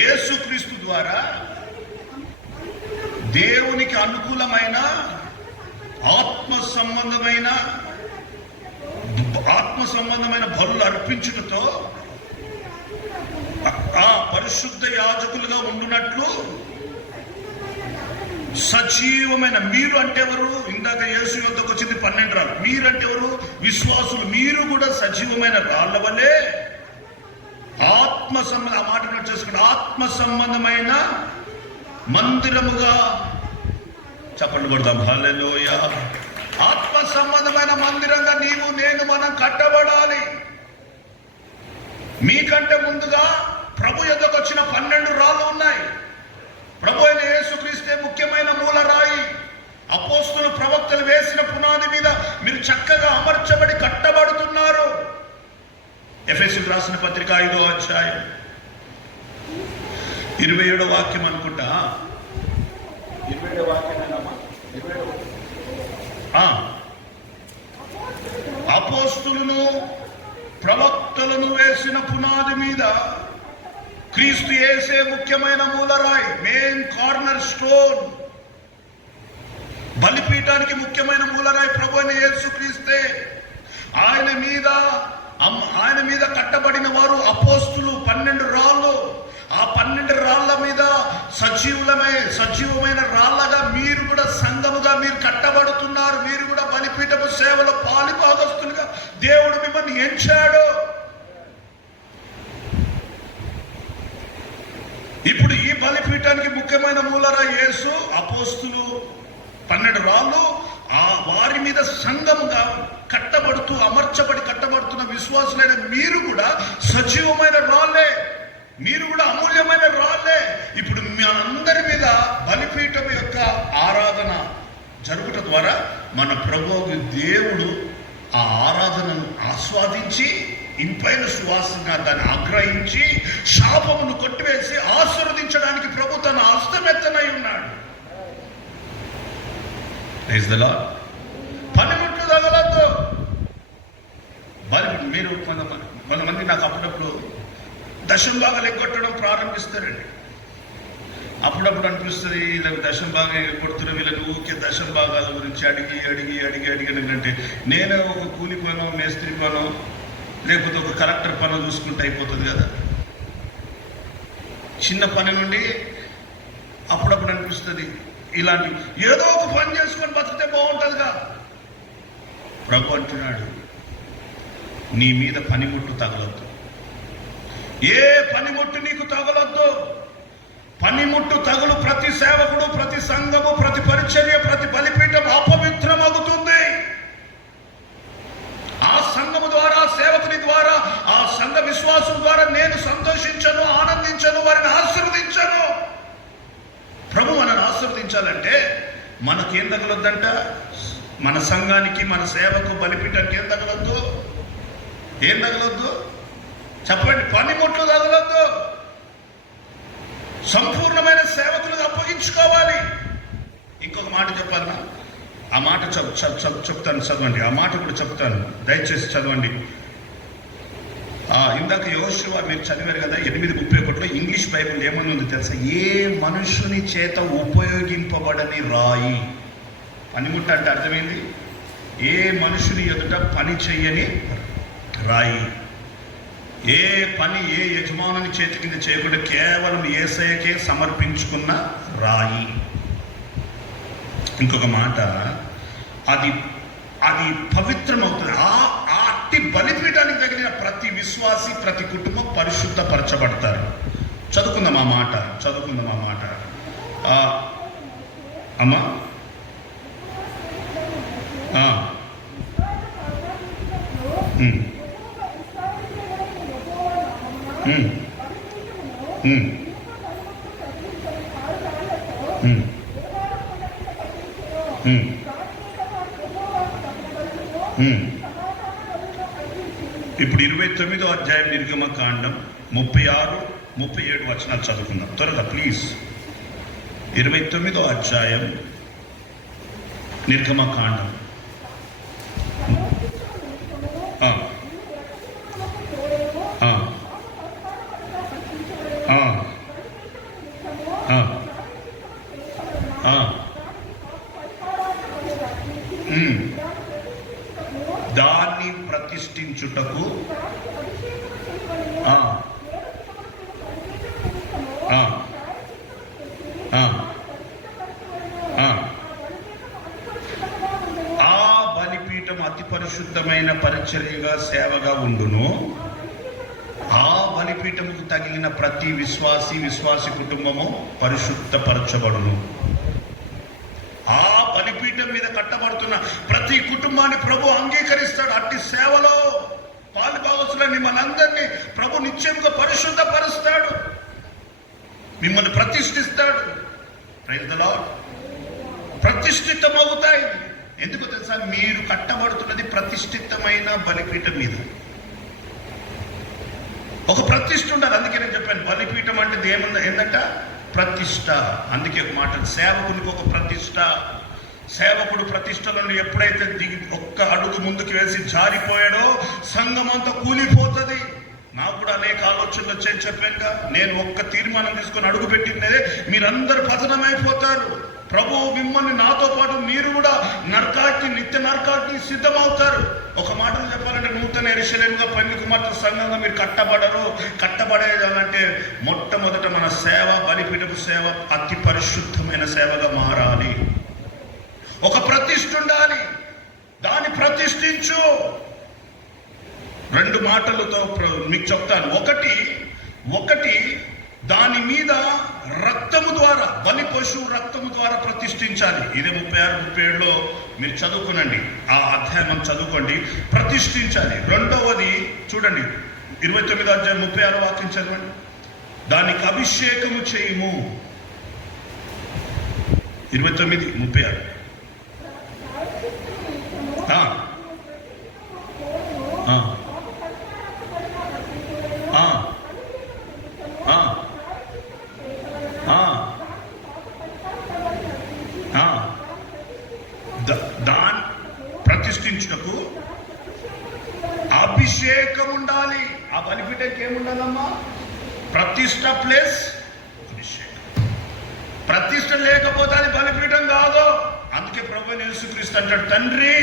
యేసుక్రీస్తు ద్వారా దేవునికి అనుకూలమైన ఆత్మ సంబంధమైన బలులు అర్పించుటతో పరిశుద్ధ యాజకులుగా ఉండునట్లు సజీవమైన, మీరు అంటే ఎవరు? ఇందాక యేసు యొద్దకు వచ్చింది 12 రాళ్ళు. మీరంటే ఎవరు? విశ్వాసులు. మీరు కూడా సజీవమైన రాళ్ళ వల్లే ఆ మాట నోట్ చేసుకోండి, ఆత్మ సంబంధమైన మందిరముగా. చెప్పండి కొడదాం హల్లెలూయా. ఆత్మ సంబంధమైన మందిరంగా నీవు నేను మనం కట్టబడాలి. మీకంటే ముందుగా ప్రభు యొద్దకు వచ్చిన 12 రాళ్ళు ఉన్నాయి. ప్రభు అయిన యేసుక్రీస్తే ముఖ్యమైన మూలరాయి. అపోస్తులు ప్రవక్తలు వేసిన పునాది మీద మీరు చక్కగా అమర్చబడి కట్టబడుతున్నారు. ఎఫెసీయులకు రాసిన పత్రిక 5వ అధ్యాయం 27వ వాక్యం అనుకుంటా. 27వ వాక్యమేనమ్మా. అపోస్తులను ప్రవక్తలను వేసిన పునాది మీద క్రీస్తు యేసే ముఖ్యమైన మూలరాయి, మెయిన్ కార్నర్ స్టోన్. బలిపీఠానికి ముఖ్యమైన మూలరాయి ప్రభు అయిన యేసుక్రీస్తే. ఆయన మీద కట్టబడిన వారు అపోస్తులు. 12 రాళ్ళు. ఆ 12 రాళ్ల మీద సజీవమైన రాళ్లగా మీరు కూడా సంఘముగా మీరు కట్టబడుతున్నారు. మీరు కూడా బలిపీఠపు సేవలో పాలిభాగస్తులుగా దేవుడు మిమ్మల్ని ఎంచాడు. ఇప్పుడు ఈ బలిపీఠానికి ముఖ్యమైన మూలరాయి యేసు, అపోస్తులు 12 రాళ్ళు. వారి మీద సంఘముగా అమర్చబడి కట్టబడుతున్న విశ్వాసులైన మీరు కూడా సజీవమైన రాళ్ళే. మీరు కూడా అమూల్యమైన రాళ్ళే. ఇప్పుడు మనందరి మీద బలిపీఠం యొక్క ఆరాధన జరుగుట ద్వారా మన ప్రభువు దేవుడు ఆ ఆరాధనను ఆస్వాదించి ఇంపైన సువాసనగా దాన్ని ఆగ్రహించి శాపమును కొట్టివేసి ఆశీర్వదించడానికి ప్రభు తన హస్తమెత్తనై ఉన్నాడు. పనిముట్లు తగలద్దు. మీరు కొంతమంది నాకు అప్పుడప్పుడు దశంభాగాలు ఎగ్గొట్టడం ప్రారంభిస్తారండి. అప్పుడప్పుడు అనిపిస్తుంది వీళ్ళకి దశంభాగా ఎగ్గొడుతున్న వీళ్ళని ఊరికే దశంభాగాల గురించి అడిగినంటే నేను ఒక కూలి పనో మేస్త్రి పనో లేకపోతే ఒక కలెక్టర్ పనో చూసుకుంటే అయిపోతుంది కదా. చిన్న పని నుండి అప్పుడప్పుడు అనిపిస్తుంది ఇలాంటి ఏదో ఒక పని చేసుకొని బతికితే బాగుంటుందిగా. ప్రభు అంటున్నాడు, నీ మీద పనిముట్టు తగలొద్దు. ఏ పనిముట్టు నీకు తగలొద్దు. పనిముట్టు తగులు ప్రతి సేవకుడు, ప్రతి సంఘము, ప్రతి పరిచర్య, ప్రతి బలిపీఠం అపవిత్రమవుతుంది. ఆ సంఘము ద్వారా, సేవకుని ద్వారా, ఆ సంఘ విశ్వాసం ద్వారా నేను సంతోషించను, ఆనందించను, వారిని ఆశీర్వదించను. ప్రభు మనల్ని ఆశీర్వదించాలంటే మనకేం తగలొద్దంట? మన సంఘానికి, మన సేవకు, బలిపీఠానికి ఏం తగలొద్దు? ఏం తగలొద్దు చెప్పండి? పనిముట్లు తగలొద్దు. సంపూర్ణమైన సేవకులుగా అప్పగించుకోవాలి. ఇంకొక మాట చెప్పాలన్నా, ఆ మాట చెప్తాను, చదవండి. ఆ మాట కూడా చెప్తాను, దయచేసి చదవండి. ఇందాక యెహోషువ మీరు చదివారు కదా 8:31లో. ఇంగ్లీష్ బైబిల్ ఏమని ఉంది తెలుసా? ఏ మనుషుని చేత ఉపయోగింపబడని రాయి. పనిముట్టు అంటే అర్థమైంది? ఏ మనుషుని ఎదుట పని చెయ్యని రాయి. ఏ పని ఏ యజమానుని చేతి కింద చేయకుండా కేవలం యేసయ్యకే సమర్పించుకున్న రాయి. ఇంకొక మాట, అది పవిత్రమవుతుంది. అట్టి బలిపీఠానికి తగిలిన ప్రతి విశ్వాసి, ప్రతి కుటుంబం పరిశుద్ధపరచబడతారు. చదువుకుందాం ఆ మాట. అమ్మా ఉమ్, ఉమ్, ఉమ్, ఉమ్, ఉమ్. ఇప్పుడు 29వ అధ్యాయం నిర్గమకాండం 36, 37 వచనాలు చదువుకుందాం త్వరగా ప్లీజ్. 29వ అధ్యాయం నిర్గమకాండం. ఆ, ఆ, ఆ, ఆ, ఆ. ఉమ్. దాన్ని ప్రతిష్ఠించుటకు ఆ, ఆ, ఆ, ఆ. ఆ బలిపీఠం అతి పరిశుద్ధమైన పరిచర్యగా సేవగా ఉండును. ఆ బలిపీఠముకు తగిలిన ప్రతి విశ్వాసి కుటుంబము పరిశుద్ధపరచబడును. ఆ బలిపీఠం మీద కట్టబడుతున్న ప్రతి కుటుంబాన్ని ప్రభు అంగీకరిస్తాడు. అట్టి సేవలో పాలుభాగస్తులని మనందరినీ ప్రభు నిత్యముగా పరిశుద్ధపరుస్తాడు, మిమ్మల్ని ప్రతిష్ఠిస్తాడు. Praise the Lord. ప్రతిష్ఠితమవుతాయి. ఎందుకు తెలుసా? మీరు కట్టబడుతున్నది ప్రతిష్ఠితమైన బలిపీఠం మీద. ఒక ప్రతిష్ఠ ఉండాలి. అందుకే నేను చెప్పాను, బలిపీఠం అంటే ఏంటంట? ప్రతిష్ట. అందుకే ఒక మాట, సేవకునికి ఒక ప్రతిష్ట. సేవకుడు ప్రతిష్టలో ఎప్పుడైతే దిగి ఒక్క అడుగు ముందుకు వేసి జారిపోయాడో సంఘం అంతా కూలిపోతుంది. నాకు కూడా అనేక ఆలోచనలు వచ్చాయని చెప్పానుగా. నేను ఒక్క తీర్మానం తీసుకొని అడుగు పెట్టినదే మీరందరూ పతనమైపోతారు. ప్రభు మిమ్మల్ని, నాతో పాటు మీరు కూడా నరకానికి, నిత్య నరకానికి సిద్ధమవుతారు. ఒక మాటలు చెప్పాలంటే, నూతన యెరూషలేముగా పెళ్లి కుమార్తె సంఘంగా మీరు కట్టబడరు. కట్టబడేదానంటే మొట్టమొదట మన సేవ, బలిపీఠపు సేవ అతి పరిశుద్ధమైన సేవగా మారాలి. ఒక ప్రతిష్ఠ ఉండాలి. దాన్ని ప్రతిష్ఠించు. 2 మాటలతో మీకు చెప్తాను. ఒకటి దాని మీద రక్తము ద్వారా, బలి పశువు రక్తము ద్వారా ప్రతిష్ఠించాలి. ఇదే 36, 37లో మీరు చదువుకునండి. ఆ అధ్యాయం చదువుకోండి. ప్రతిష్ఠించాలి. రెండవది చూడండి, 29వ అధ్యాయం 36 వాక్యం చదవండి. దానికి అభిషేకము చేయము. 29, 36. దాన్ని ప్రతిష్ఠించుటకు అభిషేకం ఉండాలి. ఆ బలిపీఠకి ఏముండాలమ్మా? ప్రతిష్ట ప్లస్ అభిషేకం. ప్రతిష్ట లేకపోతే అది బలిపీఠం కాదు. అందుకే ప్రభువైన యేసుక్రీస్తు అంటాడు, తండ్రి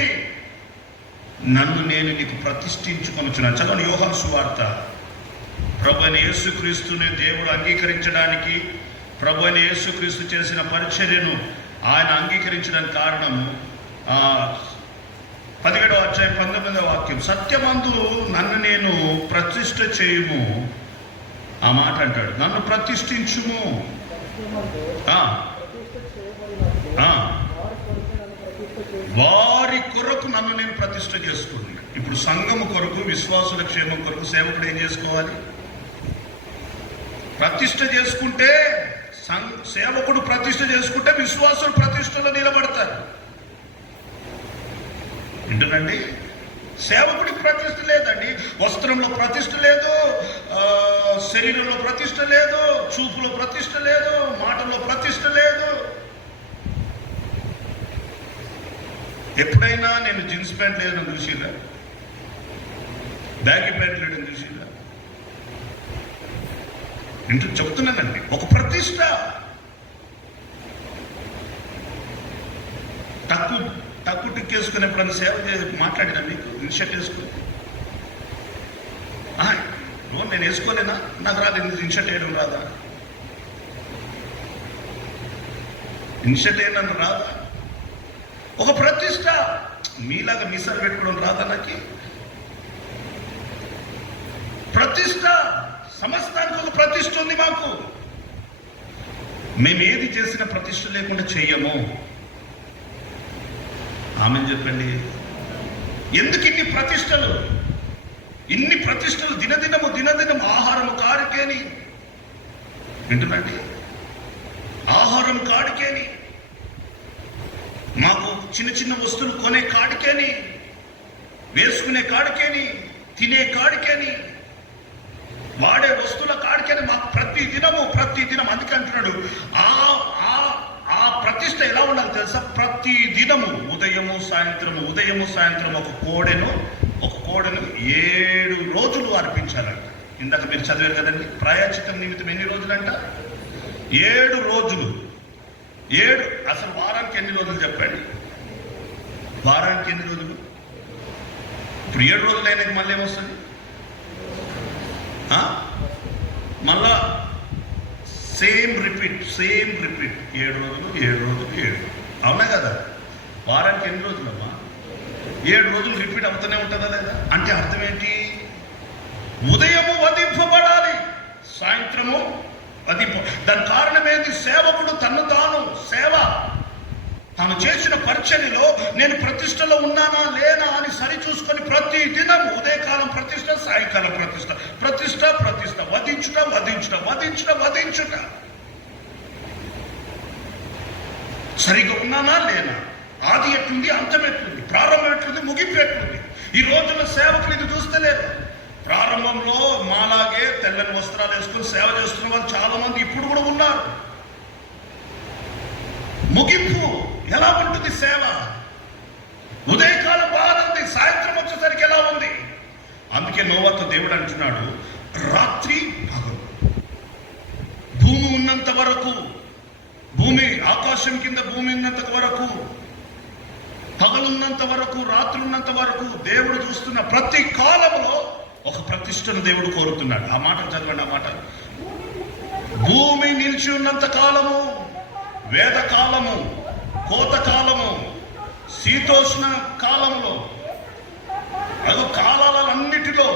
నన్ను నేను నీకు ప్రతిష్ఠించుకొనుచున్నాను. చదవండి యోహాను సువార్త. ప్రభువైన యేసుక్రీస్తుని దేవుడు అంగీకరించడానికి, ప్రభువైన యేసుక్రీస్తు చేసిన పరిచర్యను ఆయన అంగీకరించడానికి కారణము 17వ అధ్యాయం 19వ వాక్యం. సత్యమందు నన్ను నేను ప్రతిష్ఠ చేయుము. ఆ మాట అంటాడు, నన్ను ప్రతిష్ఠించుము. వారి కొరకు నన్ను నేను ప్రతిష్ఠ చేసుకుంటున్నాను. ఇప్పుడు సంఘము కొరకు, విశ్వాసుల క్షేమం కొరకు సేవకుడు ఏం చేసుకోవాలి? ప్రతిష్ఠ చేసుకుంటే, సేవకుడు ప్రతిష్ఠ చేసుకుంటే విశ్వాసులు ప్రతిష్టలో నిలబడతారు. ఏంటండి? సేవకుడికి ప్రతిష్ఠ లేదండి. వస్త్రంలో ప్రతిష్ఠ లేదు, శరీరంలో ప్రతిష్ఠ లేదు, చూపులో ప్రతిష్ఠ లేదు, మాటల్లో ప్రతిష్ఠ లేదు. ఎప్పుడైనా నేను జీన్స్ ప్యాంట్ లేదని చూసిరా? బ్యాగీ ప్యాంట్ లేదని చూసిరా? ఇంటూ చెప్తున్నానండి, ఒక ప్రతిష్ట. తక్కువ టిక్కేసుకుని ఎప్పుడన్నా సేవ మాట్లాడినా మీకు ఇన్షర్ట్ వేసుకుని? నేను వేసుకోలేనా? నాకు రాదు. ఇన్షర్ట్ వేయడం రాదా? ఇన్షర్ట్ వేయడం రాదా? ఒక ప్రతిష్ట. మీలాగా మీసాలు పెట్టుకోవడం రాదా? నాకు ప్రతిష్ట. సమస్తానికి ఒక ప్రతిష్ట ఉంది మాకు. మేము ఏది చేసినా ప్రతిష్ట లేకుండా చెయ్యము. ఆమె చెప్పండి. ఎందుకు ఇన్ని ప్రతిష్టలు? దినదినము ఆహారము, కాడికేని, వింటున్నాండి, ఆహారం కాడికేని, మాకు చిన్న చిన్న వస్తువులు కొనే కాడికేని, వేసుకునే కాడికేని, తినే కాడికేని, వాడే వస్తువుల కాడికేని మాకు ప్రతి దినం అందుకే అంటున్నాడు ఆ ప్రతిష్ట ఎలా ఉండాలి తెలుసా? ప్రతి దినము ఉదయము సాయంత్రం ఒక కోడెను 7 రోజులు అర్పించాలంట. ఇందాక మీరు చదివారు కదండి, ప్రాయశ్చిత్తం నిమిత్తం ఎన్ని రోజులంట? 7 రోజులు. 7 అసలు వారానికి ఎన్ని రోజులు చెప్పండి? వారానికి ఎన్ని రోజులు? ఇప్పుడు 7 రోజులు అయినాక మళ్ళీ ఏమొస్తుంది? మళ్ళా సేమ్ రిపీట్ 7 రోజులు. అవునా కదా? వారానికి ఎన్ని రోజులమ్మా? 7 రోజులు రిపీట్ అవుతూనే ఉంటుందా లేదా? అంటే అర్థం ఏంటి? ఉదయము వధింపబడాలి, సాయంత్రము దాని కారణం ఏంటి? సేవకుడు తాను చేసిన పరిచర్యలో నేను ప్రతిష్టలో ఉన్నానా లేనా అని సరి చూసుకొని ప్రతి దినం ఉదయకాలం ప్రతిష్ట, సాయంకాలం ప్రతిష్ట, వధించుట. సరిగా ఉన్నానా లేనా? ఆది ఎట్లుంది, అంతం ఎట్లుంది, ప్రారంభం ఎట్లుంది, ముగింపు ఎట్లుంది? ఈ రోజున సేవకులు ఇది చూస్తలేరు. ప్రారంభంలో మాలాగే తెల్లని వస్త్రాలు వేసుకుని సేవ చేస్తున్న వాళ్ళు చాలా మంది ఇప్పుడు కూడా ఉన్నారు. ముగింపు ఎలా ఉంటుంది సేవ? ఉదయకాలం బాగుంది, సాయంత్రం వచ్చేసరికి ఎలా ఉంది? అందుకే నోవాతో దేవుడు అంటున్నాడు, రాత్రి పగలు, భూమి ఉన్నంత వరకు, ఆకాశం కింద భూమి ఉన్నంత వరకు, పగలున్నంత వరకు, రాత్రి ఉన్నంత వరకు దేవుడు చూస్తున్న ప్రతి కాలంలో ఒక ప్రతిష్టను దేవుడు కోరుతున్నాడు. ఆ మాట చదవండి. ఆ మాట, భూమి నిలిచి ఉన్నంత కాలము, వేద కాలము, కోత కాలము, శీతోష్ణ కాలంలో, కాలాలన్నిటిలో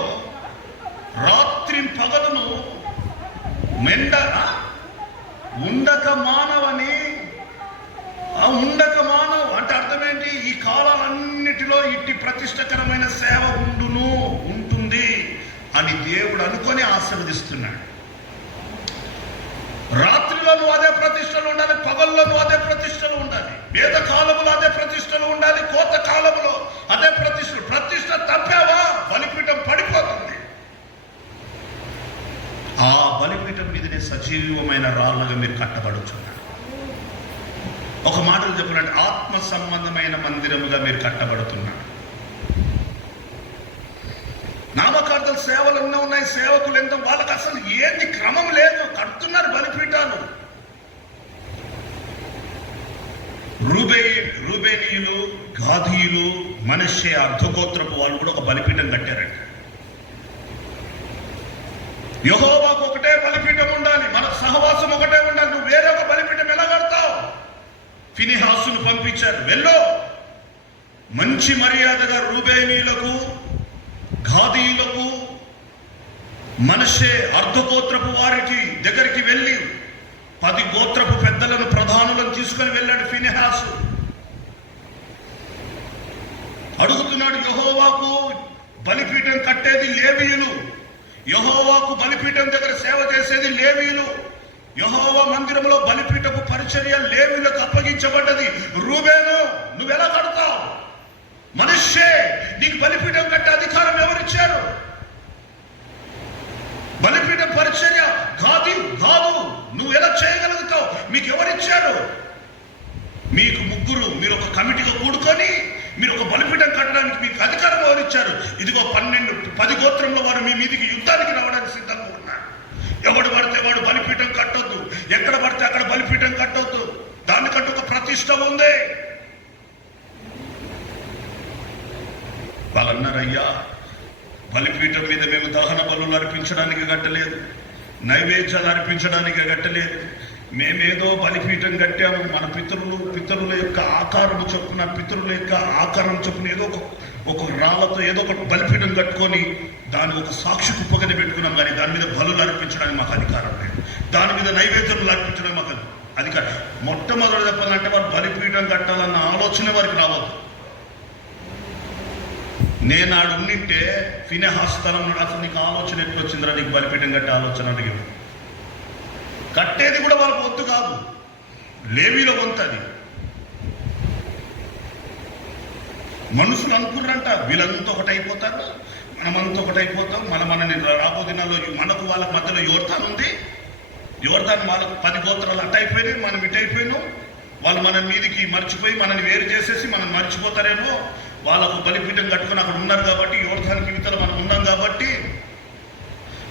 రాత్రి పగలును ఉండక మానవని. ఉండక మానవ్ అంటే అర్థం ఏంటి? ఈ కాలాలన్నిటిలో ఇట్టి ప్రతిష్టకరమైన సేవ ఉంటుంది అని దేవుడు అనుకొని ఆశీర్వదిస్తున్నాడు. రాత్రిలో నువ్వు అదే ప్రతిష్టలు ఉండాలి, పగల్లో నువ్వు అదే ప్రతిష్టలు ఉండాలి, వేద కాలములో అదే ప్రతిష్టలు ఉండాలి, కోత కాలములో అదే ప్రతిష్ట తప్పావా బలిపీఠం పడిపోతుంది. ఆ బలిపీఠం మీదనే సజీవమైన రాళ్ళగా మీరు కట్టబడుచున్నారు. ఒక మాటలు చెప్పినట్టు ఆత్మ సంబంధమైన మందిరముగా మీరు కట్టబడుతున్నారు. నామకార్థ సేవలు ఎన్నో ఉన్నాయి, సేవకులు ఎంతో, వాళ్ళకి అసలు ఏంది క్రమం లేదు, కడుతున్నారు బలిపీఠాలు. రూబేనీయులు, గాదీయులు, మనష్షే అర్ధగోత్రపు వాళ్ళు కూడా ఒక బలిపీఠం కట్టారంట. యెహోవాకు ఒకటే బలిపీఠం ఉండాలి, మన సహవాసం ఒకటే ఉండాలి. నువ్వు వేరే ఒక బలిపీఠం ఎలా కడతావు? ఫినెహాసును పంపించారు, వెళ్ళు, మంచి మర్యాదగా రూబేనీయులకు, గాదీయులకు, మనష్షే అర్ధగోత్రపు వారికి దగ్గరికి వెళ్ళి 10 గోత్రపు పెద్దలను, ప్రధానులను తీసుకొని వెళ్ళాడు ఫినెహాసు. అడుగుతున్నాడు, యెహోవాకు బలిపీఠం కట్టేది లేవీయులు, యెహోవాకు బలిపీఠం దగ్గర సేవ చేసేది లేవీయులు, యెహోవా మందిరంలో బలిపీఠపు పరిచర్య లేవీయులకు అప్పగించబడ్డది. రూబేను, నువ్వెలా కడతావు? మనష్షే, నీకు బలిపీఠం కట్టే అధికారం ఎవరిచ్చారు? బలిపీఠం పరిచర్య గాదు, నువ్వు ఎలా చేయగలుగుతావు? మీకు ఎవరిచ్చారు? మీకు ముగ్గురు, మీరు ఒక కమిటీగా కూడుకొని మీరు ఒక బలిపీఠం కట్టడానికి మీకు అధికారం ఎవరిచ్చారు? ఇదిగో 10 గోత్రంలో వారు మీ మీదికి యుద్ధానికి రావడానికి సిద్ధంగా ఉన్నారు. ఎవడు పడితే వాడు బలిపీఠం కట్టొద్దు, ఎక్కడ పడితే అక్కడ బలిపీఠం కట్టొద్దు, దానికంటూ ఒక ప్రతిష్ట ఉంది. వాళ్ళు అన్నారయ్యా, బలిపీఠం మీద మేము దహన బలులు అర్పించడానికి కట్టలేదు, నైవేద్యాలు అర్పించడానికి కట్టలేదు, మేమేదో బలిపీఠం కట్టాము. మన పితరుల యొక్క ఆకారం చొప్పున ఏదో ఒక రాళ్లతో ఏదో ఒక బలిపీఠం కట్టుకొని దాన్ని ఒక సాక్షి కుప్పగానే పెట్టుకున్నాం, కానీ దాని మీద బలులు అర్పించడానికి మాకు అధికారం లేదు, దాని మీద నైవేద్యాలు అర్పించడానికి మాకు అధికారం. మొట్టమొదటి చెప్పాలంటే వారు బలిపీఠం కట్టాలన్న ఆలోచన వారికి రావద్దు. నేను ఆడు ఉండింటే ఫినెహాస్ స్థలం అసలు నీకు ఆలోచన ఎట్లా వచ్చిందిరా, నీకు బలిపీఠం కట్టే ఆలోచన అడిగాడు. కట్టేది కూడా వాళ్ళ వంతు కాదు, లేవీలో వంతు అది. మనుషులు అనుకున్నారంట వీళ్ళంతా ఒకటైపోతారు, మనమంతా ఒకటైపోతాం, మనని రాబో దినాల్లో మనకు వాళ్ళ మధ్యలో యోర్దాన్ ఉంది, యోర్దాన్ వాళ్ళకు 10 గోత్రాలు అట్ట అయిపోయినాయి, మనం ఇటు అయిపోయినాం. వాళ్ళు మన మీదికి మర్చిపోయి మనని వేరు చేసేసి మనం మర్చిపోతారేమో. వాళ్ళకు బలిపీఠం కట్టుకొని అక్కడ ఉన్నారు కాబట్టి, యోర్దాన్ యువతలో మనం ఉన్నాం కాబట్టి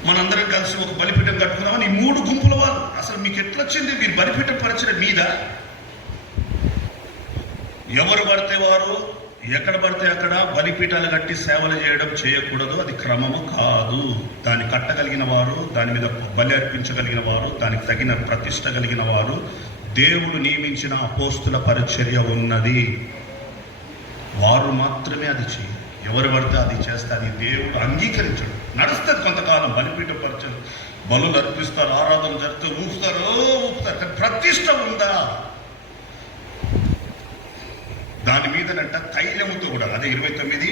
మనందరం కలిసి ఒక బలిపీఠం కట్టుకున్నామని ఈ 3 గుంపుల వాళ్ళు. అసలు మీకు ఎట్లా వచ్చింది? మీరు బలిపీఠం పరిచయం మీద ఎవరు పడితే వారు ఎక్కడ పడితే అక్కడ బలిపీఠాలు కట్టి సేవలు చేయకూడదు. అది క్రమము కాదు. దాన్ని కట్టగలిగిన వారు, దాని మీద బలి అర్పించగలిగిన వారు, దానికి తగిన ప్రతిష్ట కలిగిన వారు, దేవుడు నియమించిన అపోస్తుల పరిచర్య ఉన్నది, వారు మాత్రమే అది చేయాలి. ఎవరు పడితే అది చేస్తే అది దేవుడు అంగీకరించడు. నడుస్తుంది కొంతకాలం బలిపీఠ పరిచయం, బలులు అర్పిస్తారు, ఆరాధన జరుపుతారు, ఊపుతారు, కానీ ప్రతిష్ట ఉందా? దాని మీదనంట తైలముతో కూడా, అదే 29,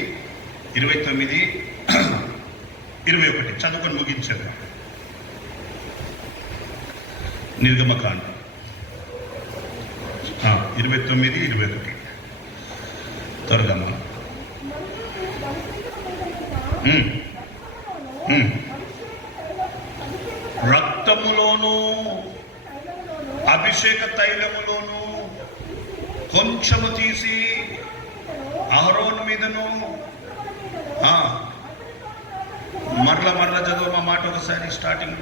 21 చదువుకొని ముగించారు. నిర్గమకాండ 29, 21 త్వరగా. రక్తములోను అభిషేక తైలములోను కొంచెము తీసి అహరోను మీదను, మరల చదువు మా మాట ఒకసారి స్టార్టింగ్.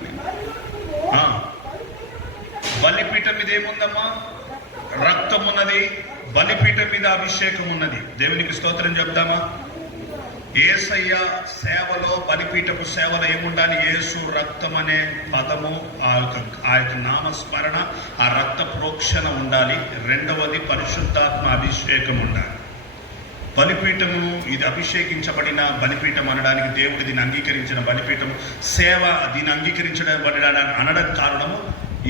బలిపీఠం మీద ఏముందమ్మా? రక్తం ఉన్నది, బలిపీఠం మీద అభిషేకం ఉన్నది. దేవునికి స్తోత్రం చెప్దామా? యేసయ్య సేవలో, బలిపీఠపు సేవలో ఏముండాలి? యేసు రక్తం అనే పదము, ఆ యొక్క నామస్మరణ, ఆ రక్త ప్రోక్షణ ఉండాలి. రెండవది పరిశుద్ధాత్మ అభిషేకం ఉండాలి. బలిపీఠము ఇది అభిషేకించబడిన బలిపీఠం అనడానికి, దేవుడు దీన్ని అంగీకరించిన బలిపీఠం, సేవ దీన్ని అంగీకరించబడడానికి అనడం కారణము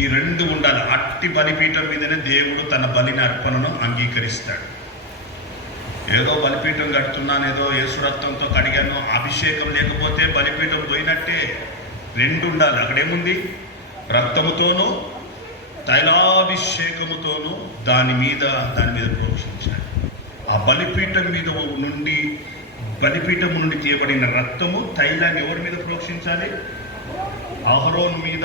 ఈ 2 ఉండాలి. అట్టి బలిపీఠం మీదనే దేవుడు తన బలిని అర్పణను అంగీకరిస్తాడు. ఏదో బలిపీఠం కడుతున్నాను, ఏదో యేసు రక్తంతో కడిగాను, అభిషేకం లేకపోతే బలిపీఠం పోయినట్టే. 2 ఉండాలి. అక్కడేముంది? రక్తముతోనూ తైలాభిషేకముతోనూ దాని మీద ప్రోక్షించాలి. ఆ బలిపీఠం మీద నుండి, బలిపీఠం నుండి తీయబడిన రక్తము, తైలాన్ని ఎవరి మీద ప్రోక్షించాలి? అహరోను మీద,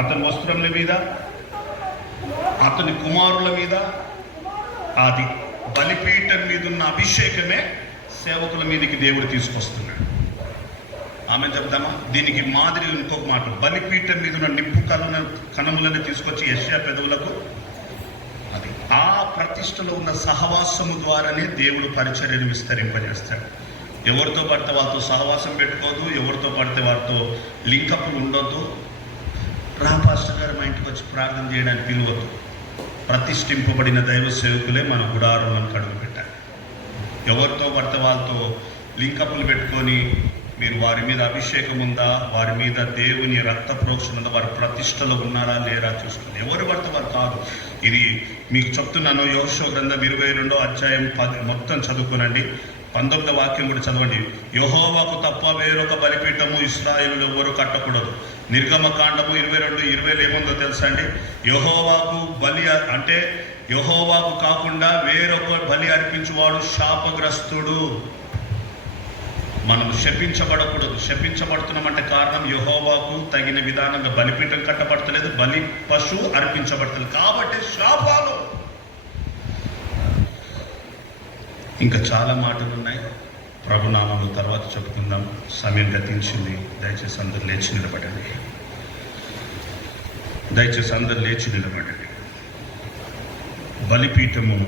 అతని వస్త్రముల మీద, అతని కుమారుల మీద. అది బలిపీఠం మీద ఉన్న అభిషేకమే సేవకుల మీదకి దేవుడు తీసుకొస్తున్నాడు. ఆమె చెప్దామా? దీనికి మాదిరి ఇంకొక మాట, బలిపీఠం మీద ఉన్న నిప్పు కణములను తీసుకొచ్చి యెషయా పెదవులకు, అది ఆ ప్రతిష్టలో ఉన్న సహవాసము ద్వారానే దేవుడు పరిచర్యను విస్తరింపజేస్తాడు. ఎవరితో పడితే వాళ్ళతో సహవాసం పెట్టుకోదు, ఎవరితో పడితే వారితో లింకప్లు ఉండొద్దు. పాస్టర్ గారు మా ఇంటికి వచ్చి ప్రార్థన చేయడానికి పిలువద్దు. ప్రతిష్ఠింపబడిన దైవ సేవకులే మన గుడారంలో అడుగు పెట్టాలి. ఎవరితో పడితే వాళ్ళతో లింకప్లు పెట్టుకొని మీరు వారి మీద అభిషేకం ఉందా, వారి మీద దేవుని రక్త ప్రోక్షణ ఉందా, వారి ప్రతిష్టలో ఉన్నారా లేరా చూసుకోండి. ఎవరు పడితే వారు కాదు. ఇది మీకు చెప్తున్నాను. యెహోషువ గ్రంథం 22వ అధ్యాయం 10 మొత్తం చదువుకోనండి. 19వ వాక్యం కూడా చదవండి. యెహోవాకు తప్ప వేరొక బలిపీఠము ఇశ్రాయేలులో ఎవరు కట్టకూడదు. నిర్గమకాండము 22:20 ఏముందో తెలుసా అండి? యెహోవాకు బలి అంటే యెహోవాకు కాకుండా వేరొక బలి అర్పించువాడు శాపగ్రస్తుడు. మనం శపించబడకూడదు. శపించబడుతున్నామంటే కారణం యెహోవాకు తగిన విధానంగా బలిపీఠం కట్టబడతలేదు, బలి పశువు అర్పించబడతలేదు, కాబట్టి శాపాలు. ఇంకా చాలా మాటలు ఉన్నాయి. ప్రభునామము తర్వాత చెప్పుకుందాం. సమయం గతించింది. దయచేసి అందరు లేచి నిలబడండి. బలిపీఠము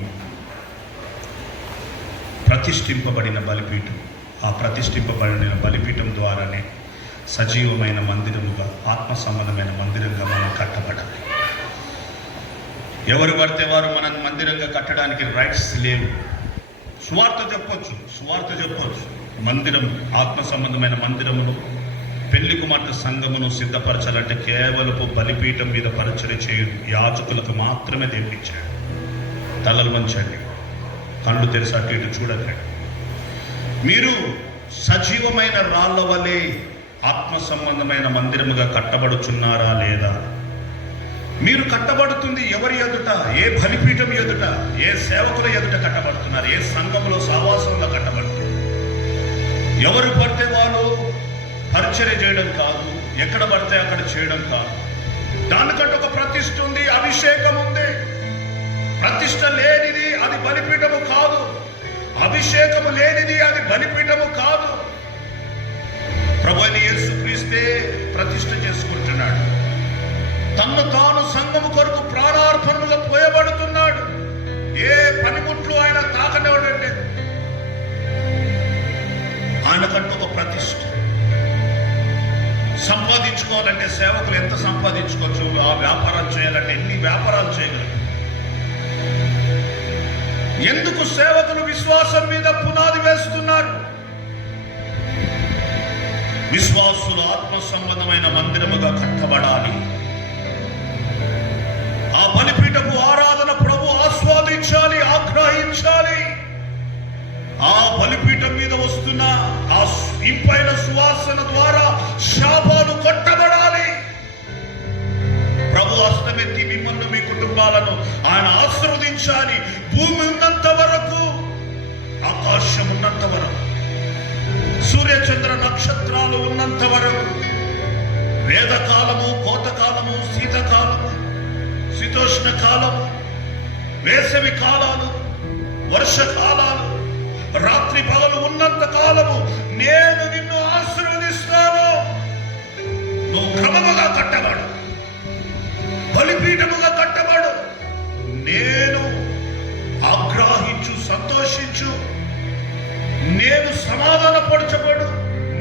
ప్రతిష్ఠింపబడిన బలిపీఠం. ఆ ప్రతిష్ఠింపబడిన బలిపీఠం ద్వారానే సజీవమైన మందిరముగా, ఆత్మ సంబంధమైన మందిరంగా మనం కట్టబడాలి. ఎవరు పడితే వారు మన మందిరంగా కట్టడానికి రైట్స్ లేవు. సువార్త చెప్పొచ్చు. మందిరం, ఆత్మ సంబంధమైన మందిరమును, పెళ్లి కుమార్తె సంఘమును సిద్ధపరచాలంటే కేవలపు బలిపీఠం మీద పరిచర్య చేయు యాజకులకు మాత్రమే దేవుడిచ్చాడు. తలలు వంచండి, కళ్ళు తెరిచి అటు ఇటు చూడకండి. మీరు సజీవమైన రాళ్ల వలె ఆత్మ సంబంధమైన మందిరముగా కట్టబడుచున్నారా లేదా? మీరు కట్టబడుతుంది ఎవరి ఎదుట? ఏ బలిపీఠం ఎదుట? ఏ సేవకుల ఎదుట కట్టబడుతున్నారు? ఏ సంఘంలో సావాసంలో కట్టబడుతున్నారు? ఎవరు పడితే వాళ్ళు పరిచర్య చేయడం కాదు, ఎక్కడ పడితే అక్కడ చేయడం కాదు. దానికంటే ఒక ప్రతిష్ఠ ఉంది, అభిషేకం ఉంది. ప్రతిష్ఠ లేనిది అది బలిపీఠము కాదు, అభిషేకము లేనిది అది బలిపీఠము కాదు. ప్రభువైన యేసుక్రీస్తే ప్రతిష్ఠ చేసుకుంటున్నాడు. తన్ను తాను సంఘము కొరకు ప్రాణార్పణముగా పోయబడుతున్నాడు. ఏ పనిముట్లు ఆయన తాకనివ్వడండి. ఆయనకంటూ ఒక ప్రతిష్ఠ. సంపాదించుకోవాలంటే సేవకులు ఎంత సంపాదించుకోవచ్చు? ఆ వ్యాపారాలు చేయాలంటే ఎన్ని వ్యాపారాలు చేయగలరు? ఎందుకు సేవకులు విశ్వాసం మీద పునాది వేస్తున్నారు? విశ్వాసులు ఆత్మ సంబంధమైన మందిరముగా కట్టబడాలి. ఆ బలిపీఠపు ఆరాధన ప్రభు ఆస్వాదించాలి, ఆగ్రహించాలి. ఆ బలిపీఠం మీద వస్తున్న ఆ ఇంపైన సువాసన ద్వారా శాపాలు కొట్టబడాలి. ప్రభు హస్తమెత్తి మిమ్మల్ని, మీ కుటుంబాలను ఆయన ఆశీర్వదించాలి. భూమి ఉన్నంత వరకు, ఆకాశం ఉన్నంత వరకు, సూర్యచంద్ర నక్షత్రాలు ఉన్నంత వరకు, వేదకాలము, కోతకాలము, శీతకాలము, శీతోష్ణ కాలము, వేసవి కాలాలు, వర్షకాలాలు, రాత్రి పగలు ఉన్నంత కాలము నేను నిన్ను ఆశీర్వదిస్తాను. నువ్వు క్రమముగా కట్టబడు, బలిపీఠముగా కట్టబడు. నేను ఆగ్రహించు, సంతోషించు, నేను సమాధానపరచబడు,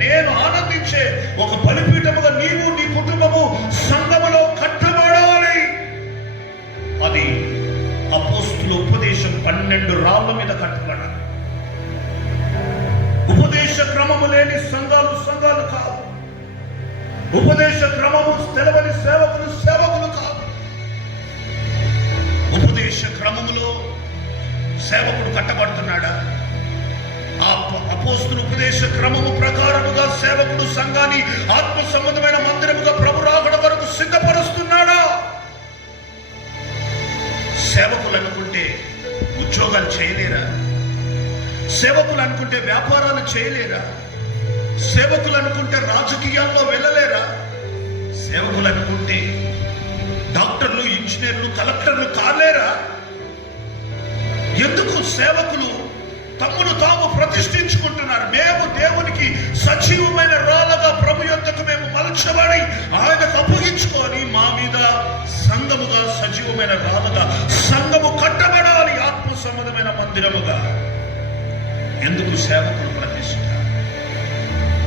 నేను ఆనందించే ఒక బలిపీఠముగా నీవు, నీ కుటుంబము సంఘములో కట్టబడాలి. అది అపోస్తుల ఉపదేశం 12 రాళ్ల మీద కట్టబడాలి. ఉపదేశ క్రమము లేని సంఘాలు కాదు. ఉపదేశ క్రమము తెలవని సేవకులు కాదు. ఉపదేశ క్రమములో సేవకుడు కట్టబడుతున్నాడా? ఆ అపోస్తుల ఉపదేశ క్రమము ప్రకారముగా సేవకుడు సంఘాన్ని ఆత్మ సంబంధమైన మందిరముగా ప్రభు రాకడ వరకు సిద్ధపరుస్తున్నాడా? సేవకులు అనుకుంటే ఉద్యోగాలు చేయలేరా? సేవకులు అనుకుంటే వ్యాపారాలు చేయలేరా? సేవకులు అనుకుంటే రాజకీయాల్లో వెళ్ళలేరా? సేవకులు అనుకుంటే డాక్టర్లు, ఇంజనీర్లు, కలెక్టర్లు కాలేరా? ఎందుకు సేవకులు తమ్మును తాము ప్రతిష్ఠించుకుంటున్నారు? మేము దేవునికి సజీవమైన రాళ్ళగా ప్రభు యొద్దకు మేము మలచబడి ఆయనకు అప్పగించుకొని మా మీద సంఘముగా సజీవమైన రాళ్ళగా సంఘము కట్టబడాలి, ఆత్మ సంబంధమైన మందిరముగా. ఎందుకు సేవకులు ప్రతిష్ఠ?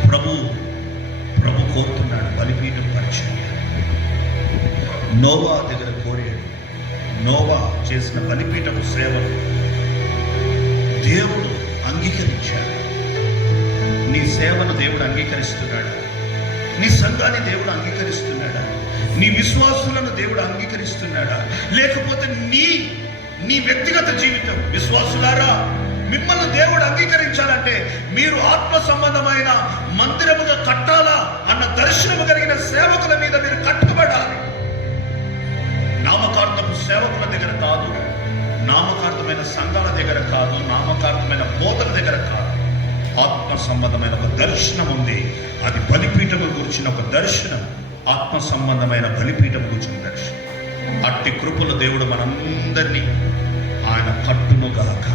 ప్రభు కోరుతున్నాడు బలిపీఠం పరిచర్య. నోవా దగ్గర కోరాడు. నోవా చేసిన బలిపీఠం సేవలు దేవుడు అంగీకరించాడు. నీ సేవను దేవుడు అంగీకరిస్తున్నాడా? నీ సంఘాన్ని దేవుడు అంగీకరిస్తున్నాడా? నీ విశ్వాసులను దేవుడు అంగీకరిస్తున్నాడా? లేకపోతే నీ వ్యక్తిగత జీవితం? విశ్వాసులారా, మిమ్మల్ని దేవుడు అంగీకరించాలంటే మీరు ఆత్మ సంబంధమైన మందిరముగా కట్టాలా అన్న దర్శనము కలిగిన సేవకుల మీద మీరు కట్టబడాలి. నామకార్థపు సేవకుల దగ్గర కాదు, నామకార్థమైన సంఘాల దగ్గర కాదు, నామకార్థమైన బోధల దగ్గర కాదు. ఆత్మ సంబంధమైన ఒక దర్శనం ఉంది. అది బలిపీఠము గురించిన ఒక దర్శనం, ఆత్మ సంబంధమైన బలిపీఠం గురించిన దర్శనం. అట్టి కృపల దేవుడు మనందరినీ ఆయన కట్టునుగాక.